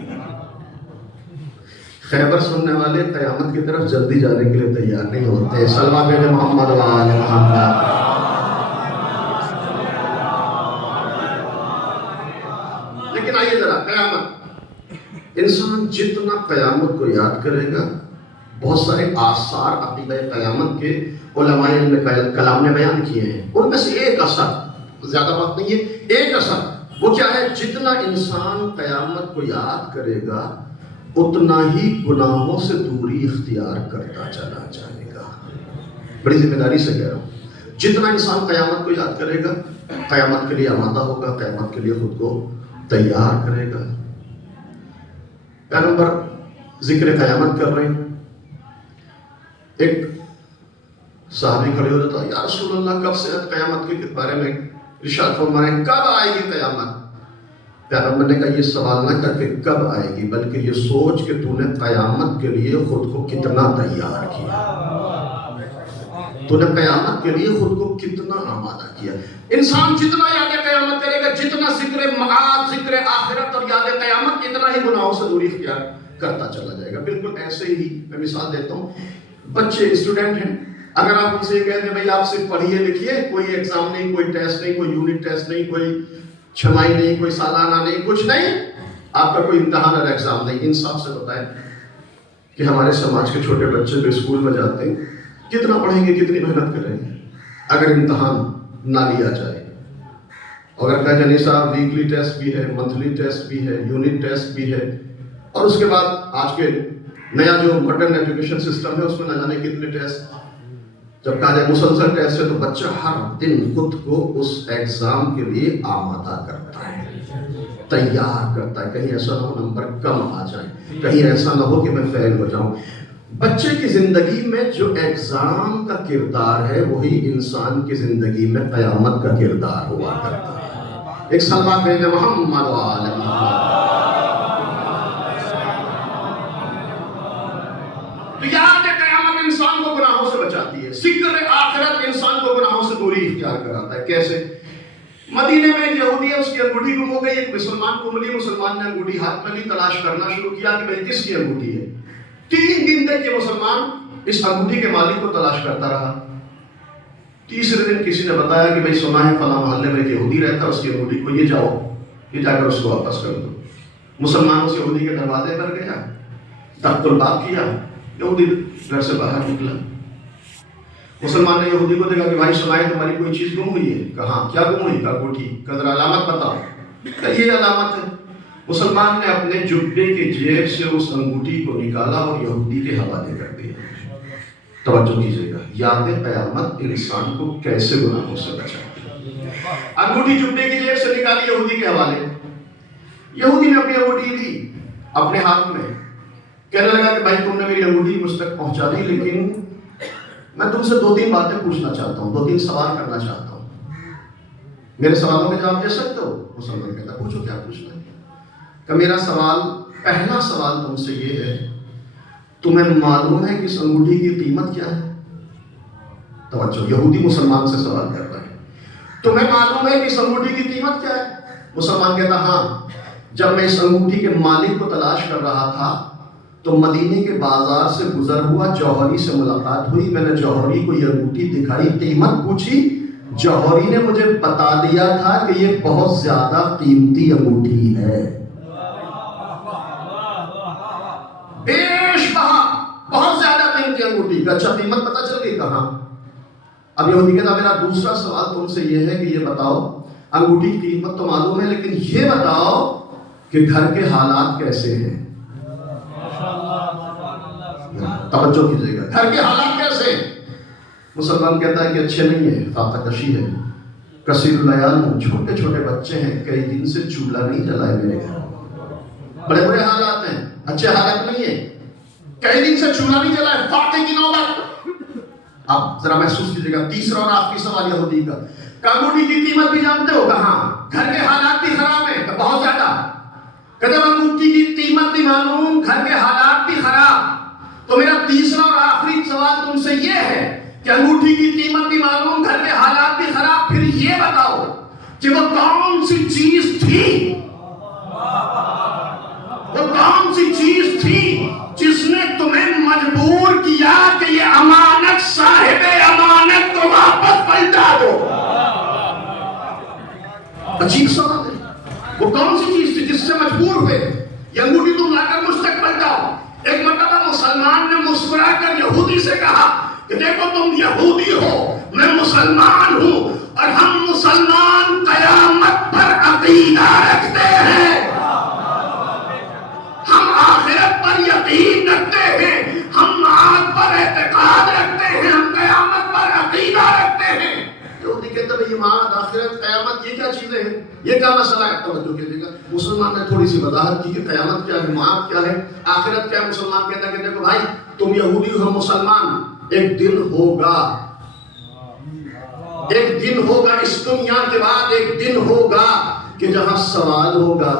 خیبر سننے والے قیامت کی طرف جلدی جانے کے لیے تیار نہیں ہوتے. صلوات بین محمد وآل محمد. لیکن آئیے ذرا قیامت، انسان جتنا قیامت کو یاد کرے گا، بہت سارے آثار عقیدہ قیامت کے علماء علم کلام نے بیان کیے ہیں. ان میں سے ایک اثر، زیادہ بات نہیں ہے، ایک اثر وہ کیا ہے؟ جتنا انسان قیامت کو یاد کرے گا اتنا ہی گناہوں سے دوری اختیار کرتا چلا جائے گا۔ بڑی ذمہ داری سے کہہ رہا ہوں، جتنا انسان قیامت کو یاد کرے گا، قیامت کے لیے آمادہ ہوگا، قیامت کے لیے خود کو تیار کرے گا۔ پیغمبر ذکر قیامت کر رہے ہیں، ایک صحابی کھڑے ہو جاتا ہے، یا رسول اللہ کب سے قیامت کے بارے میں ارشاد فرمائے، کب آئے گی قیامت؟ پیغمبر نے کہا یہ سوال نہ کر کے کب آئے گی، بلکہ یہ سوچ کہ تو نے قیامت کے لیے خود کو کتنا تیار کیا، تو نے قیامت کے لیے خود کو کتنا آمادہ کیا۔ انسان جتنا یاد قیامت کرے گا، جتنا ذکر معاد، ذکر آخرت اور یاد قیامت، اتنا ہی گناہوں سے دوری اختیار کرتا چلا جائے گا۔ بالکل ایسے ہی میں مثال دیتا ہوں، بچے اسٹوڈنٹ ہیں، اگر آپ ان سے کہتے ہیں بھائی آپ صرف پڑھیے لکھیے، کوئی ایگزام نہیں، کوئی ٹیسٹ نہیں، کوئی یونٹ ٹیسٹ نہیں، کوئی چھمائی نہیں، کوئی سالانہ نہیں، کچھ نہیں، آپ کا کوئی امتحان اور ایگزام نہیں، انصاف سے بتائیں کہ ہمارے سماج کے چھوٹے بچے جو اسکول میں جاتے ہیں کتنا پڑھیں گے، کتنی محنت کریں گے اگر امتحان نہ لیا جائے؟ اگر کہا جائے صاحب ویکلی ٹیسٹ بھی ہے، منتھلی ٹیسٹ بھی ہے، یونٹ ٹیسٹ بھی ہے، اور اس کے بعد آج کے نیا جو ماڈرن ایجوکیشن سسٹم ہے اس میں نہ جانے کتنے ٹیسٹ، جب کہا جائے مسلسل ٹیسٹ ہے تو بچہ ہر دن خود کو اس ایگزام کے لیے آمادہ کرتا ہے، تیار کرتا ہے، کہیں ایسا نہ ہو نمبر کم آ جائے، کہیں ایسا نہ ہو کہ میں فیل ہو جاؤں۔ بچے کی زندگی میں جو ایگزام کا کردار ہے وہی انسان کی زندگی میں قیامت کا کردار ہوا کرتا ہے۔ ایک سلوات بھیجیں محمد و آل محمد۔ تو یاد قیامت انسان کو گناہوں سے بچاتی ہے، ذکر آخرت انسان کو گناہوں سے دوری اختیار کراتا ہے۔ کیسے؟ مدینے میں ایک یہودی ہے، اس کی انگوٹھی گم ہو گئی، ایک مسلمان کو ملی، مسلمان نے انگوٹھی ہاتھ میں لی، تلاش کرنا شروع کیا کہ بھئی کس کی انگوٹھی ہے۔ 3 دن تک یہ مسلمان اس انگوٹھی کے مالک کو تلاش کرتا رہا۔ تیسرے دن کسی نے بتایا کہ بھئی سنا ہے فلاں محلے میں ایک یہودی رہتا ہے، اس کی انگوٹھی کو یہ جاؤ، یہ جا کر اس کو واپس کر دو۔ مسلمان اس یہودی کے دروازے پر گیا، دق الباب کیا، یہودی گھر سے باہر نکلا۔ مسلمان نے یہودی کو دیکھا کہ بھائی سنا ہے تمہاری کوئی چیز گم ہوئی ہے؟ کہا کیا گم ہوئی؟ کہا انگوٹھی۔ کہا ذرا علامت بتاؤ۔ کہا یہ علامت ہے۔ مسلمان نے اپنے جبے کے جیب سے اس انگوٹھی کو نکالا اور یہودی کے حوالے کر دیا۔ توجہ کیجیے گا، یاد قیامت انسان کو کیسے گناہوں سے بچاتی ہے۔ انگوٹھی جبے کی جیب سے نکالی، یہودی کے حوالے۔ یہودی نے اپنی انگوٹھی لی اپنے ہاتھ میں، کہنے لگا کہ بھائی تم نے میری انگوٹھی مجھ تک پہنچا دی، لیکن میں تم سے 2-3 باتیں پوچھنا چاہتا ہوں، 2-3 سوال کرنا چاہتا ہوں، میرے سوالوں کے جواب دے سکتے ہو؟ مسلمان کہتا پوچھو کیا پوچھنا ہے۔ کہ میرا سوال، پہلا سوال تم سے یہ ہے، تمہیں معلوم ہے کہ اس انگوٹھی کی قیمت کیا ہے؟ توجہ، یہودی مسلمان سے سوال کر رہا ہے، تمہیں معلوم ہے کہ اس انگوٹھی کی قیمت کیا ہے؟ مسلمان کہتا ہاں، جب میں اس انگوٹھی کے مالک کو تلاش کر رہا تھا تو مدینے کے بازار سے گزر ہوا، جوہری سے ملاقات ہوئی، میں نے جوہری کو یہ انگوٹھی دکھائی، قیمت پوچھی، جوہری نے مجھے بتا دیا تھا کہ یہ بہت زیادہ قیمتی انگوٹھی ہے، بیش بہا، بہت زیادہ قیمتی انگوٹھی۔ اچھا قیمت پتہ چل گئی کہاں؟ اب یہودی کہتا میرا دوسرا سوال تم سے یہ ہے کہ یہ بتاؤ، انگوٹھی کی قیمت تو معلوم ہے، لیکن یہ بتاؤ کہ گھر کے حالات کیسے ہیں؟ توجہ کیجیے گا، گھر کے حالات کیسے ہیں؟ مسلمان کہتا ہے کہ اچھے نہیں ہیں، فاقہ کشی ہے، کثیر العیال ہوں، چھوٹے چھوٹے بچے ہیں، کئی دن سے چولہا نہیں جلا ہے میرے گھر، بڑے بڑے حالات ہیں، اچھے حالات نہیں ہیں، کئی دن سے چولہا نہیں جلا ہے، فاقے کی نوبت۔ اب ذرا محسوس کیجیے گا، تیسرا اور آخری سوال یہودی کا، انگوٹھی کی قیمت بھی جانتے ہو کہاں؟ گھر کے حالات بھی خراب ہیں، بہت زیادہ۔ کہتے انگوٹھی کی قیمت بھی معلوم، گھر کے حالات بھی خراب، تو میرا تیسرا اور آخری سوال تم سے یہ ہے کہ انگوٹھی کی قیمت بھی معلوم، گھر کے حالات بھی خراب، پھر یہ بتاؤ کہ وہ کون سی چیز تھی، وہ کون سی چیز تھی جس نے تمہیں مجبور کیا کہ یہ امانت صاحب امانت کو واپس پلٹا دو؟ عجیب سوال ہے، وہ کون سی چیز تھی جس سے مجبور ہوئے یہ انگوٹھی تم لا کر مجھ تک پلٹاؤ؟ ایک مرتبہ مسلمان نے مسکرا کر یہودی سے کہا کہ دیکھو تم یہودی ہو، میں مسلمان ہوں، اور ہم مسلمان قیامت پر عقیدہ رکھتے ہیں، ہم آخرت پر اعتقاد رکھتے ہیں، ہم قیامت پر عقیدہ رکھتے ہیں۔ یہودی کہتے ہیں ایمان، آخرت، قیامت، یہ کیا چیزیں ہیں، یہ کیا مسئلہ ہے؟ توجہ کیجیے گا، مسلمان نے تھوڑی سی وضاحت کی کہ قیامت کیا ہے، معاد کیا ہے، آخرت کیا ہے۔ مسلمان کہتا ہے کہ دیکھو بھائی، تم یہودی ہو مسلمان، ایک دن ہوگا، ایک دن ہوگا، اس دنیا کے بعد ایک دن ہوگا کہ جہاں سوال ہوگا،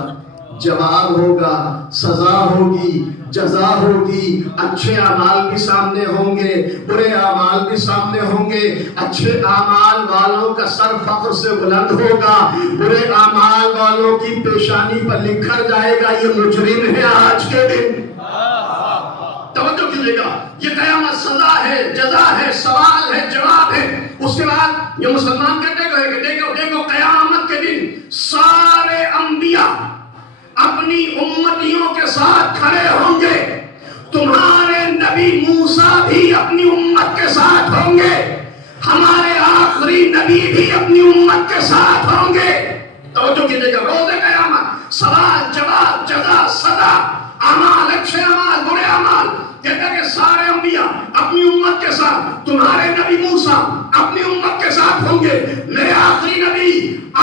جواب ہوگا، سزا ہوگی، جزا ہوگی، اچھے اعمال بھی سامنے ہوں گے، برے اعمال بھی سامنے ہوں گے، اچھے اعمال والوں کا سر فخر سے بلند ہوگا، برے اعمال والوں کی پیشانی پر لکھا جائے گا یہ مجرم ہے آج کے دن۔ توجہ کیجیے گا، یہ قیامت سزا ہے، جزا ہے، سوال ہے، جواب ہے۔ اس کے بعد یہ مسلمان کہتے ہیں کہ دیکھو قیامت کے دن سارے انبیاء اپنی امتیوں کے ساتھ کھڑے ہوں گے، تمہارے نبی موسیٰ بھی اپنی امت کے ساتھ ہوں گے، ہمارے آخری نبی بھی اپنی امت کے ساتھ ہوں گے۔ توجہ کیجیے گا، روز قیامت سوال، جواب، جزا، سزا، اعمال، اچھے اعمال، برے اعمال۔ کہتا ہے کہ سارے انبیاء اپنی امت کے ساتھ، تمہارے نبی موسیٰ اپنی امت کے ساتھ ہوں گے، میرے آخری نبی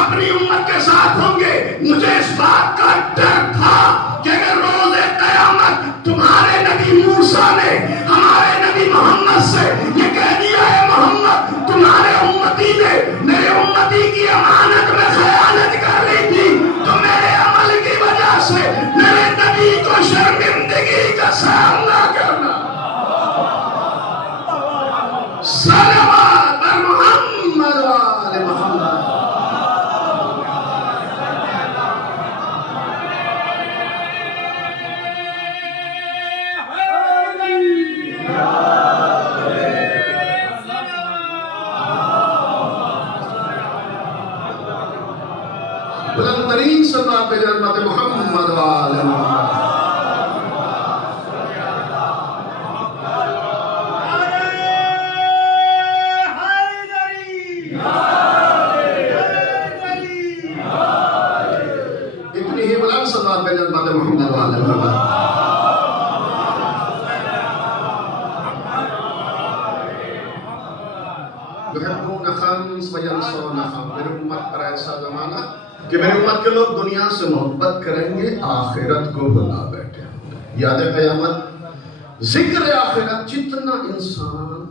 اپنی امت کے ساتھ ہوں گے۔ مجھے اس بات کا ڈر تھا کہ اگر روز قیامت تمہارے نبی موسیٰ نے ہمارے نبی محمد سے یہ کہہ دیا ہے محمد تمہارے امتی نے میرے امتی کی امانت میں خیانت کر لی تھی، تو میرے عمل کی وجہ سے میرے نبی کو شرمندگی کا سامنا کرنا۔ صلوات بر محمد و آل محمد۔ بلند ترین صلوات پہ جنت محمد و آل محمد۔ اتنی ہی بلند صلوات پہ جنت محمد و آل محمد۔ یحبون خمس و ینسون خمس۔ میری امت پر ایسا زمانہ کہ میری امت کے لوگ دنیا سے محبت کریں گے، آخرت کو بھلا بیٹھے ہوں گے۔ یاد قیامت، ذکر آخرت، جتنا انسان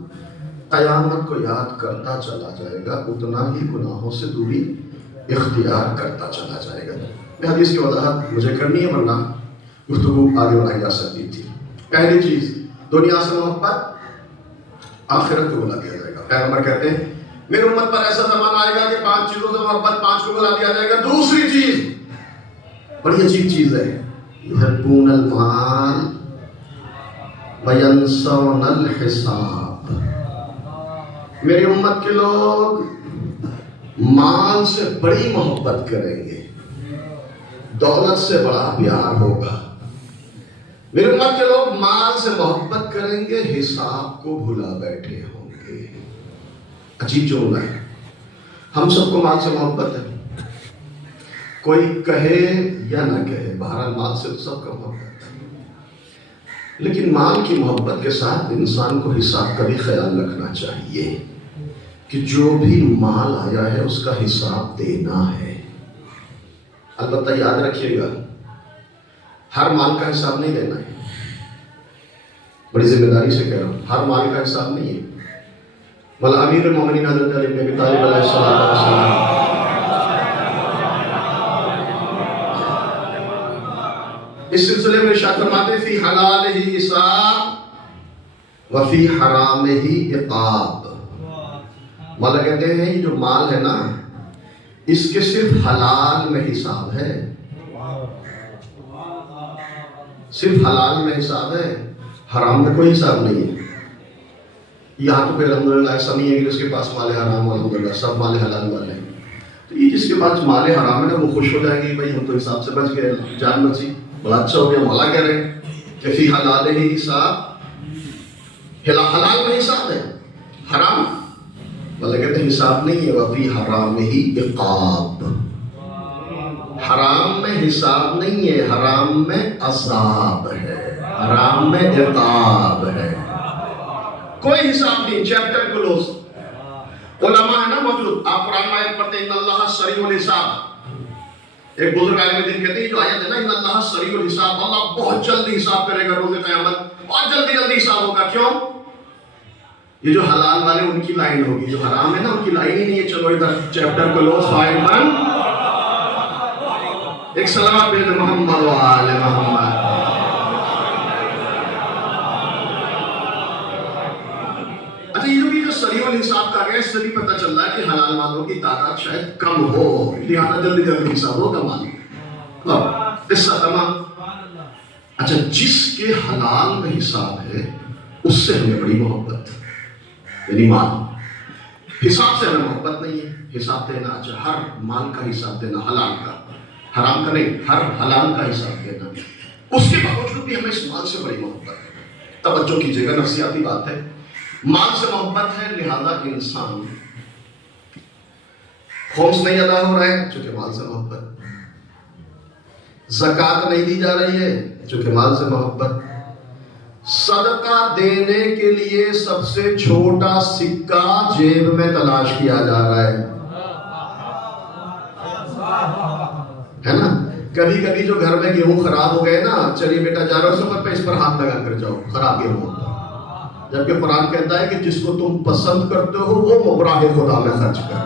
قیامت کو یاد کرتا چلا جائے گا اتنا ہی گناہوں سے دوری اختیار کرتا چلا جائے گا۔ میں حدیث کی وضاحت مجھے کرنی ہے ورنہ گفتگو آگے بڑھائی جا سکتی تھی۔ پہلی چیز، دنیا سے محبت، آخرت کو بھلا دیا جائے گا۔ پیغمبر کہتے ہیں میری امت پر ایسا زمانہ آئے گا کہ 5 چیزوں سے محبت، 5 کو بھلا دیا جائے گا۔ دوسری چیز بڑی عجیب چیز ہے، یحبون المال وینسون الحساب۔ میری امت کے لوگ مال سے بڑی محبت کریں گے، دولت سے بڑا پیار ہوگا۔ میری امت کے لوگ مال سے محبت کریں گے، حساب کو بھلا بیٹھے ہوں گے۔ عجیب جملہ ہے۔ ہم سب کو مال سے محبت ہے، کوئی کہے یا نہ کہے، بہرحال مال سے سب کا محبت ہے، لیکن مال کی محبت کے ساتھ انسان کو حساب کا بھی خیال رکھنا چاہیے کہ جو بھی مال آیا ہے اس کا حساب دینا ہے۔ البتہ یاد رکھیے گا، ہر مال کا حساب نہیں دینا ہے، بڑی ذمہ داری سے کہہ رہا ہوں، ہر مال کا حساب نہیں ہے۔ بل امیر المومنین حضرت علی بن ابی طالب علیہ السلام، اس سلسلے میں ارشاد فرماتے فی حلال ہی حساب وفی حرام ہی عقاب۔ مولا کہتے ہیں یہ جو مال ہے نا، اس کے صرف حلال میں حساب ہے، صرف حلال میں حساب ہے، حرام میں کوئی حساب نہیں ہے۔ یہاں تو پھر الحمدللہ ایسا نہیں ہے کہ جس کے پاس مال حرام ہو، الحمدللہ سب مال حلال والے ہیں۔ تو یہ جس کے پاس مال حرام ہے نا وہ خوش ہو جائیں گے، بھائی ہم تو حساب سے بچ گئے، جان بچی، بڑا اچھا ہو گیا۔ مولا کہہ رہے ہیں کہ فی حلال ہی حساب، حلال میں حساب ہے، حرام مولا کہتے ہیں حساب نہیں ہے، وفی حرام ہی عقاب۔ حرام میں حساب نہیں ہے، حرام میں عذاب ہے، حرام میں عقاب ہے۔ کوئی حساب نہیں، چیپٹر کلوز. علماء ہے نا موجود، آپ قرآن میں آیت پڑھتے ہیں ان اللہ سریع الحساب. ایک بزرگ عالم دین کہتے ہیں جو آیت ہے نا ان اللہ سریع الحساب، اللہ بہت جلدی حساب کرے گا روز قیامت، بہت جلدی جلدی حساب ہوگا. کیوں؟ یہ جو حلال والے ان کی لائن ہوگی، جو حرام ہے نا ان کی لائن ہی نہیں ہے. چلو ادھر چیپٹر کلوز فائل 1. ایک صلوات بھیج محمد و آل محمد. اچھا یہ جو سریع الحساب کا ہے اس سے بھی پتہ چل رہا ہے کہ حلال والوں کی تعداد شاید کم ہو، لہٰذا جلدی جلدی حساب ہوگا مالک. قصہ تمام. اچھا جس کے حلال میں حساب ہے اس سے ہمیں بڑی محبت، یعنی مال. حساب سے ہمیں محبت نہیں ہے. حساب دینا، اچھا ہر مال کا حساب دینا، حلال کا، حرام کا نہیں، ہر حلال کا حساب دینا. اس کے باوجود بھی ہمیں اس مال سے بڑی محبت ہے. توجہ کیجیے گا، نفسیاتی بات ہے. مال سے محبت ہے، لہذا انسان خمس نہیں ادا ہو رہا ہے چونکہ مال سے محبت، زکوٰۃ نہیں دی جا رہی ہے چونکہ مال سے محبت، صدقہ دینے کے لیے سب سے چھوٹا سکہ جیب میں تلاش کیا جا رہا ہے نا. کبھی کبھی جو گھر میں گیہوں خراب ہو گئے نا، چلیے بیٹا جا رہا ہو سفر پہ، اس پر ہاتھ لگا کر جاؤ خراب گیہوں. جبکہ قرآن کہتا ہے کہ جس کو تم پسند کرتے ہو وہ مبراہ خدا میں خرچ کر.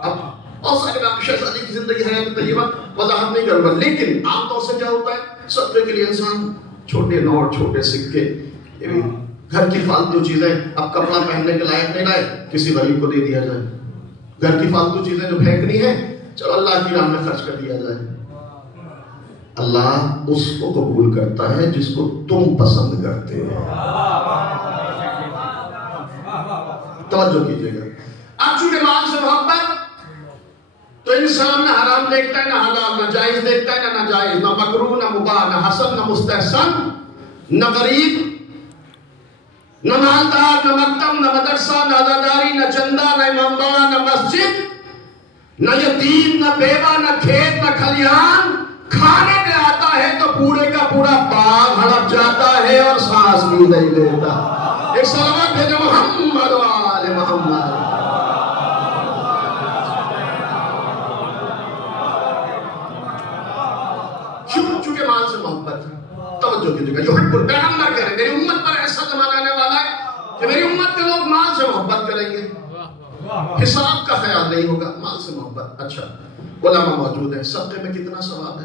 اب بہت سارے باقی شہزادی کی زندگی حیات طیبہ وضاحت نہیں کروں گا، لیکن عام طور سے کیا ہوتا ہے صدقے کے لیے انسان چھوٹے نوٹ، چھوٹے سکے، گھر کی فالتو چیزیں، اب کپڑا پہننے کے لائق نہیں لائے کسی غریب کو دے دیا جائے. گھر کی فالتو چیزیں جو پھینکنی ہے چلو اللہ کی راہ میں خرچ کر دیا جائے. اللہ اس کو قبول کرتا ہے جس کو تم پسند کرتے ہو. توجہ کیجیے گا. اب چونکہ مال سے محبت تو انسان نہ حرام دیکھتا ہے، نہ حلال، نہ جائز دیکھتا ہے، نہ ناجائز، نہ مکروہ، نہ مباح، نہ حسن، نہ مستحسن، نہ غریب، نہ مالدار، نہ مکتب، نہ مدرسہ، نہ عزاداری، نہ چندہ، نہ امام باڑہ، نہ مسجد، نہ یتیم، نہ بیوہ، نہ کھیت، نہ کھلیان. کھانے میں آتا ہے تو پورے کا پورا باغ ہڑپ جاتا ہے اور سانس بھی نہیں لیتا. ایک صلوات بھیجو محمد و آل محمد. کیوں؟ چونکہ مال سے محبت ہے. توجہ کیجیے گا. یحب پیغمبر کہہ رہے میری امت پر ایسا زمانہ آنے والا ہے کہ میری امت کے لوگ مال سے محبت کریں گے، حساب کا خیال نہیں ہوگا، مال سے محبت. اچھا علماء موجود ہیں، صدقے میں کتنا ثواب ہے؟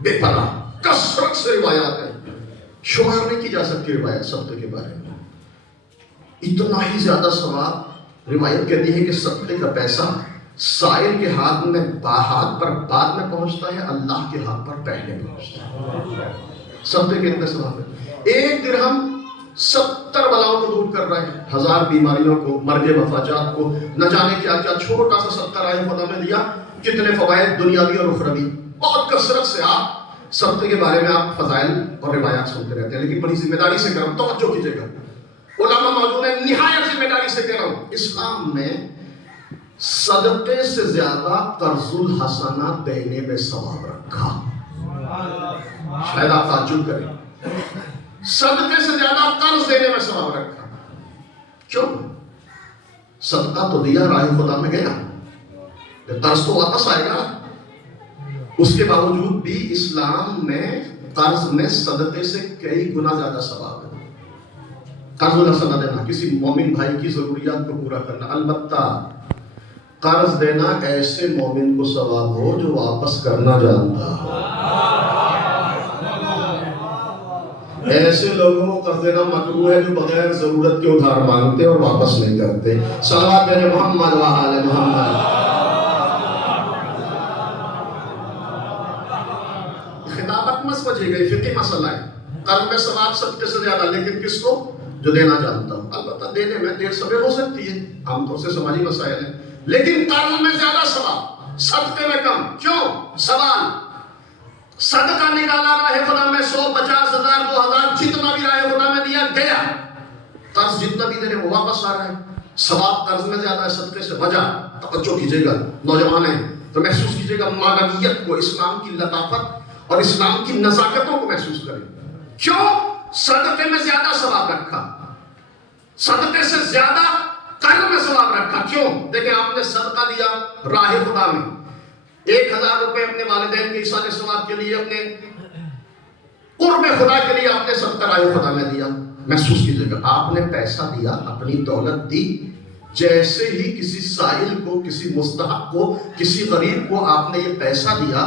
بے پناہ، کثرت سے روایات ہیں، شمار نہیں کی جا سکتی روایت صدقے کے بارے میں. اتنا ہی زیادہ ثواب روایت کہتی ہے کہ صدقے کا پیسہ سائل کے ہاتھ پر بعد میں پہنچتا ہے، اللہ کے ہاتھ پر پہلے پہنچتا ہے. صدقے کے اتنے ثواب ہے. 1 درہم 70 بلاؤں کو دور کر رہا ہے، 1000 بیماریوں کو، مرگ مفاجات کو، نہ جانے کیا کیا. چھوٹا سا 70 آئے خدا میں دیا، کتنے فوائد دنیاوی اور اخروی. بہت کثرت سے آپ صدقے کے بارے میں آپ فضائل اور روایات سنتے رہتے ہیں، لیکن بڑی ذمہ داری سے کر رہا ہوں، توجہ کیجیے گا. علماء موجود ہیں، نہایت ذمہ داری سے کہہ رہا ہوں. اسلام میں صدقے سے زیادہ قرض الحسنہ دینے میں ثواب رکھا. شاید آپ تعجب کریں، صدقے سے زیادہ قرض دینے میں ثواب رکھا. کیوں؟ صدقہ تو دیا، راہ خدا میں گیا، قرض تو واپس آئے گا. اس کے باوجود بھی اسلام میں قرض میں صدقے سے کئی گنا زیادہ ثواب ہے. قرض الحسنہ دینا، کسی مومن بھائی کی ضروریات کو پورا کرنا. البتہ قرض دینا ایسے مومن کو ثواب ہو جو واپس کرنا جانتا ہو. ایسے لوگوں کو قرض دینا مکروہ ہے جو بغیر ضرورت کے ادھار مانگتے اور واپس نہیں کرتے. صلوات بھیجو محمد و آل محمد. خطابت مت سمجھے گئی، فقہی مسئلہ ہے. قرض میں ثواب صدقے سے زیادہ، لیکن کس کو؟ جو دینا جانتا ہوں. البتہ دینے میں دیر سبیر ہو سکتی ہے، عام طور سے سماجی مسائل ہیں، لیکن قرض میں زیادہ ثواب، صدقے میں کم. کیوں؟ سوال، صدقہ نکالا راہ خدا میں 100، 50، 1000، 2000، جتنا بھی راہ خدا میں دیا گیا. قرض جتنا بھی دے رہے وہ واپس آ رہا ہے. ثواب قرض میں زیادہ ہے صدقے سے. وجہ توجہ کیجیے گا، نوجوان ہیں تو محسوس کیجیے گا معنویت کو، اسلام کی لطافت اور اسلام کی نزاکتوں کو محسوس کریں. کیوں؟ صدقے میں زیادہ ثواب رکھا، صدقے سے زیادہ قرض میں ثواب رکھا. کیوں؟ دیکھیں آپ نے صدقہ دیا راہ خدا میں، 1000 روپے اپنے والدین کے ایصال ثواب کے لیے، اپنے قرب خدا کے لیے آپ نے صدقہ راہ خدا میں دیا. محسوس کیجئے گا آپ نے پیسہ دیا، اپنی دولت دی، جیسے ہی کسی سائل کو، کسی مستحق کو، کسی غریب کو آپ نے یہ پیسہ دیا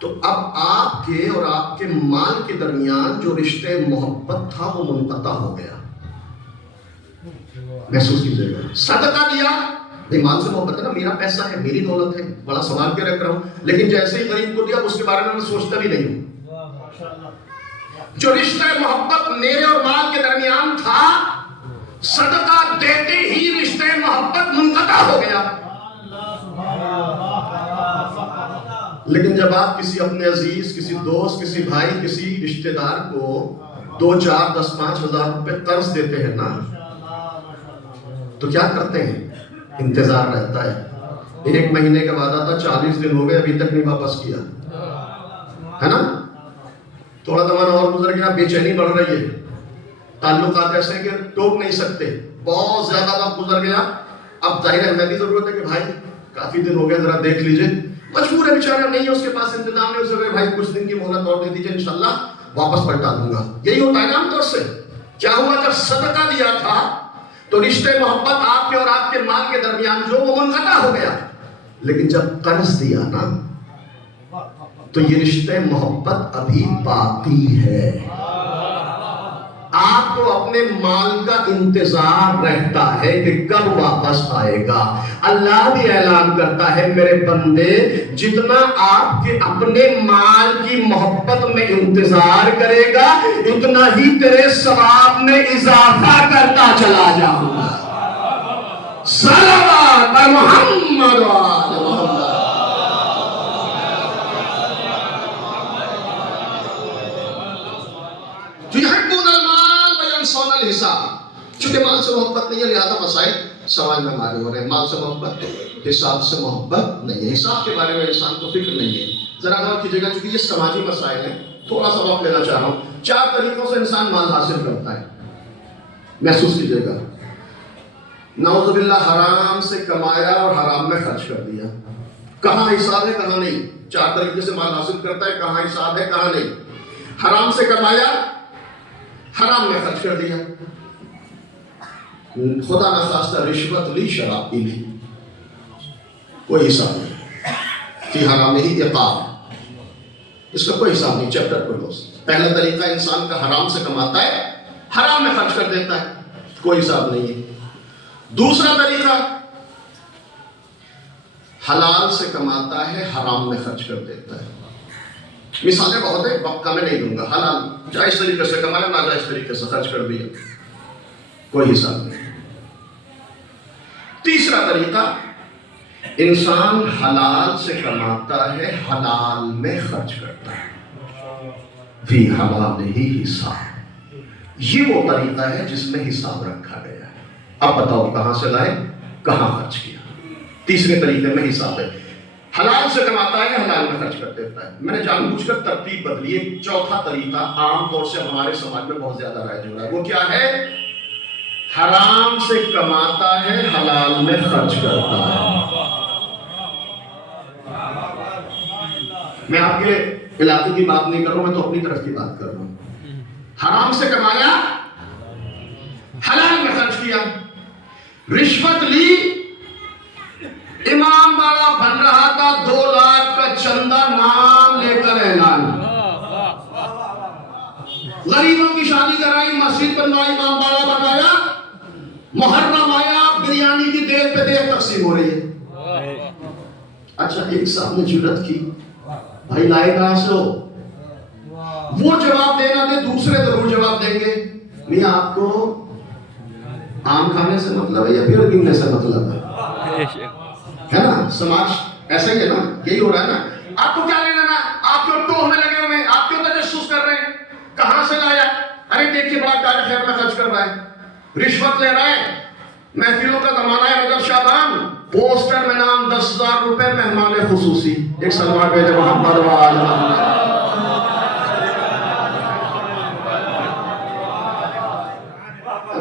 تو اب آپ کے اور آپ کے مال کے درمیان جو رشتے محبت تھا وہ منقطع ہو گیا. محسوس کیجئے گا صدقہ دیا، مال سے محبت ہے نا، میرا پیسہ ہے، میری دولت ہے، بڑا سنبھال کے رکھ رہا ہوں، لیکن جیسے ہی غریب کو دیا اس کے بارے میں سوچتا بھی نہیں ہوں. جو رشتہ محبت میرے اور مال کے درمیان تھا، صدقہ دیتے ہی رشتہ محبت منقطع ہو گیا. لیکن جب آپ کسی اپنے عزیز، کسی دوست، کسی بھائی، کسی رشتہ دار کو 2 4 10 5 ہزار روپے قرض دیتے ہیں نا، تو کیا کرتے ہیں؟ انتظار رہتا ہے. 1 مہینے کا وعدہ تھا، 40 دن ہو گئے ابھی تک نہیں واپس کیا، ہے نا؟ تھوڑا زمانہ اور گزر گیا، بے چینی بڑھ رہی ہے، تعلقات ایسے ہیں کہ ٹوک نہیں سکتے، بہت زیادہ وقت گزر گیا. اب ظاہر ہے ہمیں بھی ضرورت ہے کہ بھائی کافی دن ہو گئے، ذرا دیکھ لیجئے. مجبور ہے بیچارہ، نہیں ہے اس کے پاس انتظام ہے، اسے کہ بھائی کچھ دن کی مہلت اور دے دیجئے، انشاءاللہ واپس پلٹا دوں گا. یہی ہوتا ہے نا عام طور سے. کیا ہوا؟ جب صدقہ دیا تھا تو رشتے محبت آپ کے اور آپ کے مال کے درمیان جو وہ منقطع ہو گیا. لیکن جب قرض دیا نا تو یہ رشتے محبت ابھی باقی ہے. آپ کو اپنے مال کا انتظار رہتا ہے کہ کب واپس آئے گا. اللہ بھی اعلان کرتا ہے میرے بندے جتنا آپ کے اپنے مال کی محبت میں انتظار کرے گا اتنا ہی تیرے ثواب میں اضافہ کرتا چلا جاؤں گا. صلوات محمد و آل محمد. حساب. چونکہ مال سے محبت نہیں ہے لہذا مسائل سوال میں مارے ہو رہے ہیں. مال سے محبت، حساب سے محبت نہیں ہے. حساب کے بارے میں انسان کو فکر نہیں ہے. ذرا غور کیجئے گا، چونکہ یہ سماجی مسائل ہیں، تھوڑا سا وقت لینا چاہ رہا ہوں. 4 طریقوں سے انسان مال حاصل کرتا ہے. محسوس کیجئے گا. نعوذ باللہ حرام سے کمایا اور حرام میں خرچ کر دیا. کہاں حساب ہے کہاں نہیں. 4 طریقے سے مال حاصل کرتا ہے، کہاں حساب ہے کہاں نہیں. حرام سے کمایا، حرام میں خرچ کر دیا. خدا نخواستہ رشوت لی، شراب پی لی، کوئی حساب نہیں. فی حرام ہی عقاب، اس کا کوئی حساب نہیں. چیپٹر پڑھو. پہلا طریقہ انسان کا حرام سے کماتا ہے، حرام میں خرچ کر دیتا ہے، کوئی حساب نہیں ہے. دوسرا طریقہ حلال سے کماتا ہے، حرام میں خرچ کر دیتا ہے. مثالیں بہت ہیں، وقت کا میں نہیں دوں گا. حلال جائز طریقے سے کمایا، ناجائز طریقے سے خرچ کر دیا، کوئی حساب نہیں. تیسرا طریقہ انسان حلال سے کماتا ہے، حلال میں خرچ کرتا ہے. فی حلال ہی حساب. یہ وہ طریقہ ہے جس میں حساب رکھا گیا ہے. اب بتاؤ کہاں سے لائے، کہاں خرچ کیا. تیسرے طریقے میں حساب ہے. حلال سے کماتا ہے، حلال میں خرچ کر دیتا ہے. میں نے جان بوجھ کر ترتیب بدلی ہے. چوتھا طریقہ عام طور سے ہمارے سماج میں بہت زیادہ رائج ہو رہا ہے. وہ کیا ہے؟ حرام سے کماتا ہے، حلال میں خرچ کرتا ہے. میں آپ کے علاقے کی بات نہیں کر رہا ہوں، میں تو اپنی طرف کی بات کر رہا ہوں. حرام سے کمایا، حلال میں خرچ کیا. رشوت لی، امام باڑا بن رہا تھا، 2 لاکھ کا چندہ نام لے کر اعلان. غریبوں کی شادی کرائی، مسجد بنوائی، امام باڑا بنایا. محرم آیا، بریانی کی دیر پہ دیر تقسیم ہو رہی ہے. اچھا ایک صاحب نے جرات کی، بھائی لائے کہاں سے ہو؟ وہ جواب دینا دے، دوسرے ضرور جواب دیں گے. میاں آپ کو آم کھانے سے مطلب ہے یا پیڑ گننے سے مطلب ہے نا؟ سماج ایسا ہی ہے نا، یہی ہو رہا ہے نا. آپ کو کیا لینا نا، آپ کیوں ٹوہ میں لگے ہوئے ہیں، آپ کیوں تجسس کر رہے ہیں، کہاں سے لایا؟ ارے دیکھیے بڑا کار خیر میں خرچ کر رہا ہے، رشوت لے رہا ہے. محفلوں کا زمانہ ہے، رجب شعبان، پوسٹر میں نام 10,000 روپے، مہمان خصوصی. ایک سلمان بیٹے محمد و آل محمد.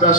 10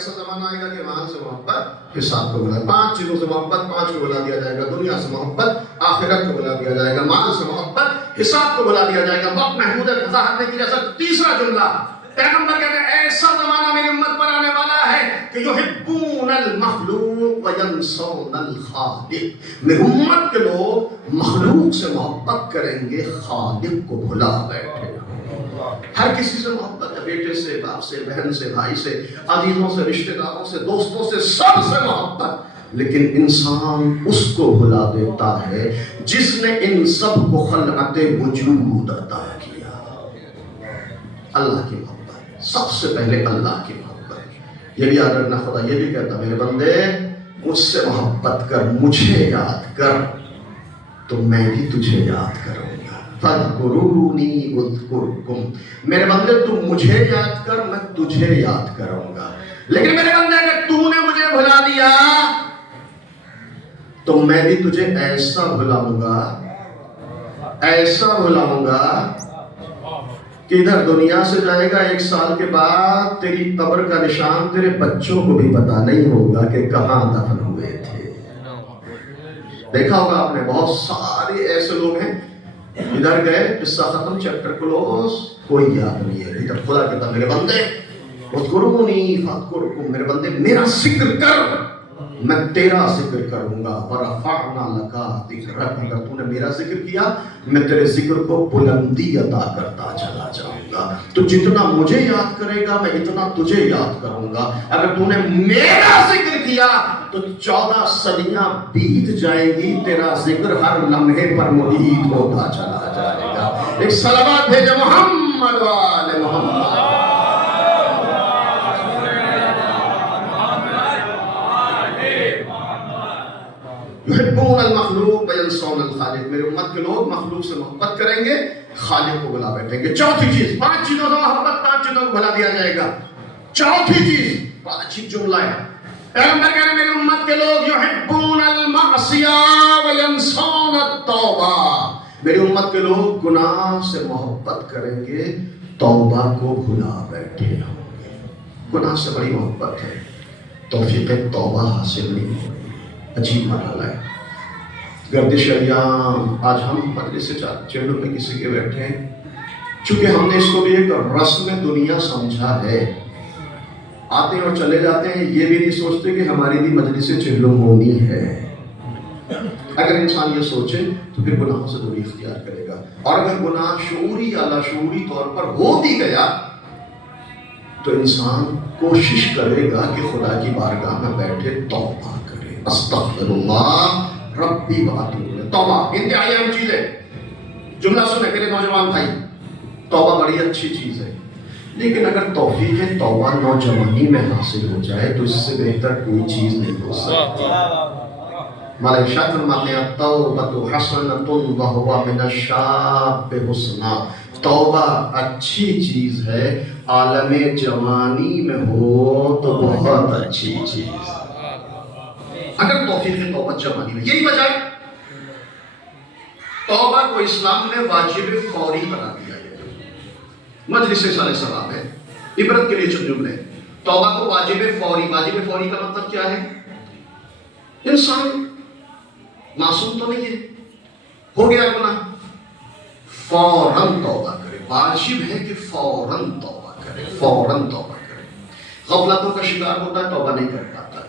ایسا زمانہ آئے گا کہ مال سے محبت حساب کو بلا، 5 چیزوں سے محبت 5 کو بلا دیا جائے گا، دنیا سے محبت آخرت کو بلا دیا جائے گا، مال سے محبت حساب کو بلا دیا جائے گا۔ وقت محدود ہے، وضاحت نہیں کی جا سکتی۔ تیسرا جملہ پیغمبر کہتے ہیں ایسا زمانہ میری امت پر آنے والا ہے کہ یحبون المخلوق وینسون الخالق، میری امت کے لوگ مخلوق سے محبت کریں گے، خالق کو بھلا بیٹھے۔ ہر کسی سے محبت ہے، بیٹے سے، باپ سے، بہن سے، بھائی سے، عزیزوں سے، رشتہ داروں سے، دوستوں سے، سب سے محبت، لیکن انسان اس کو بھلا دیتا ہے جس نے ان سب کو خلقت وجود عطا کیا۔ اللہ کی محبت سب سے پہلے، اللہ کی محبت۔ یہ بھی یاد رکھنا، خدا یہ بھی کہتا میرے بندے مجھ سے محبت کر، مجھے یاد کر تو میں بھی تجھے یاد کروں گا۔ فَاذْكُرُونِي أَذْكُرْكُمْ، میرے بندے تم مجھے یاد کر، میں تجھے یاد کروں گا۔ لیکن میرے بندے اگر تو نے مجھے بھلا دیا تو میں بھی تجھے ایسا بھلاؤں گا، ایسا بھلاؤں گا کہ ادھر دنیا سے جائے گا 1 سال کے بعد تیری قبر کا نشان تیرے بچوں کو بھی پتا نہیں ہوگا کہ کہاں دفن ہوئے تھے۔ دیکھا ہوگا آپ نے، بہت سارے ایسے لوگ ہیں ادھر گئے، قصہ ختم، چیپٹر کلوز، کوئی یاد نہیں ہے۔ ادھر خدا کہتا میرے بندے اذکرونی فاذکرکم، میرے بندے میرا ذکر کر، میں تیرا ذکر کروں گا۔ ورفعنا لک ذکرک، اگر تو نے میرا ذکر کیا میں تیرے ذکر کو بلندی عطا کرتا چلا جاؤں گا۔ تو جتنا مجھے یاد کرے گا میں اتنا تجھے یاد کروں گا۔ اگر تو نے میرا ذکر کیا تو 14 صدیاں بیت جائیں گی، تیرا ذکر ہر لمحے پر محیط ہوتا چلا جائے گا۔ ایک صلوات بھیجے محمد وآل محمد۔ یحبون المخلوق وینسون الخالق، میرے امت کے لوگ مخلوق سے محبت کریں گے، خالق کو بلا بیٹھیں گے۔ چوتھی چیز، 5 چیزوں سے محبت، 5 چیزوں کو بلا دیا جائے گا۔ چوتھی چیز بہت اچھی جملہ ہے، پیغمبر کہہ رہے ہیں میری امت کے لوگ یحبون المعصیہ وینسون التوبہ، میری امت کے لوگ گناہ سے محبت کریں گے، توبہ کو بھلا بیٹھے ہوں گے۔ گناہ سے بڑی محبت ہے، توفیق توبہ حاصل نہیں ہوگی۔ عجیب مرحلہ ہے، گردش ایام۔ آج ہم مجلس چیڑوں میں کسی کے بیٹھے ہیں، چونکہ ہم نے اس کو بھی ایک رسم دنیا سمجھا ہے، آتے ہیں اور چلے جاتے ہیں، یہ بھی نہیں سوچتے کہ ہماری بھی مجلس چیڑوں ہونی ہے۔ اگر انسان یہ سوچے تو پھر گناہوں سے دوری اختیار کرے گا، اور اگر گناہ شعوری یا لاشعوری طور پر ہو بھی گیا تو انسان کوشش کرے گا کہ خدا کی بارگاہ میں بیٹھے توبہ کرے۔ استغفر اللہ ربی واتوب الیہ، توبہ انتہائی اہم چیز ہے۔ جملہ سنے میرے نوجوان بھائی، توبہ بڑی اچھی چیز ہے، لیکن اگر توفیق توبہ نوجوانی میں حاصل ہو جائے تو اس سے بہتر کوئی چیز نہیں ہو سکتی۔ مولانا ارشاد فرماتے ہیں التوبۃ حسنۃ وہو من الشاب حسنا، توبہ اچھی چیز ہے، عالم جوانی میں ہو تو بہت اچھی چیز۔ اگر توفیق توبہ جوانی میں، یہی وجہ توبہ کو اسلام نے واجب فوری بنا دیا ہے۔ مجلس سال ثواب ہے، عبرت کے لیے چند جملے۔ توبہ کو واجب فوری، واجب فوری کا مطلب کیا ہے؟ انسان معصوم تو نہیں ہے، ہو گیا گناہ، فوراً توبہ کرے۔ واجب ہے کہ فوراً توبہ کرے، فوراً توبہ کرے۔ غفلتوں کا شکار ہوتا ہے، توبہ نہیں کر پاتا ہے۔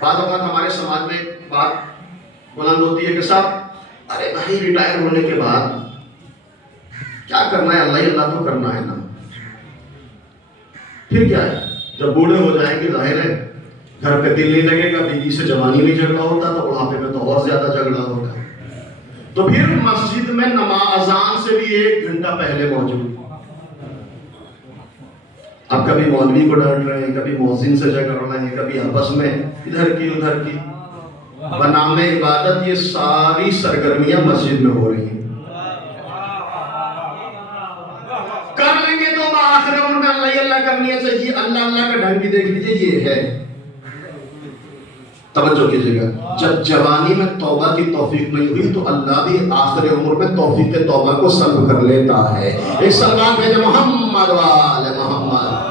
بعض اوقات ہمارے سماج میں بات بلند ہوتی ہے کہ صاحب ارے بھائی ریٹائر ہونے کے بعد کیا کرنا ہے، اللہ اللہ تو کرنا ہے نا، پھر کیا ہے، جب بوڑھے ہو جائیں گے ظاہر ہے گھر پہ دل نہیں لگے گا، بیوی سے جوانی میں جھگڑا ہوتا تو بڑھاپے میں تو اور زیادہ جھگڑا ہوگا، تو پھر مسجد میں نماز اذان سے بھی 1 گھنٹہ پہلے موجود۔ اب کبھی مولوی کو ڈانٹ رہے ہیں، کبھی مؤذن سے جھگڑ رہے ہیں، کبھی آپس میں ادھر کی ادھر کی، بنام عبادت یہ ساری سرگرمیاں مسجد میں ہو رہی ہیں۔ کر لیں گے تو آخر عمر میں اللہ اللہ کرنی ہے چاہیے، اللہ اللہ کا ڈھنگ بھی دیکھ لیجیے، یہ ہے۔ توجہ کیجیے گا، جب جوانی میں توبہ کی توفیق نہیں ہوئی تو اللہ بھی آخر عمر میں توفیق توبہ کو سلب کر لیتا ہے۔ ایک سلمان بھیجے محمد وآل محمد۔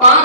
5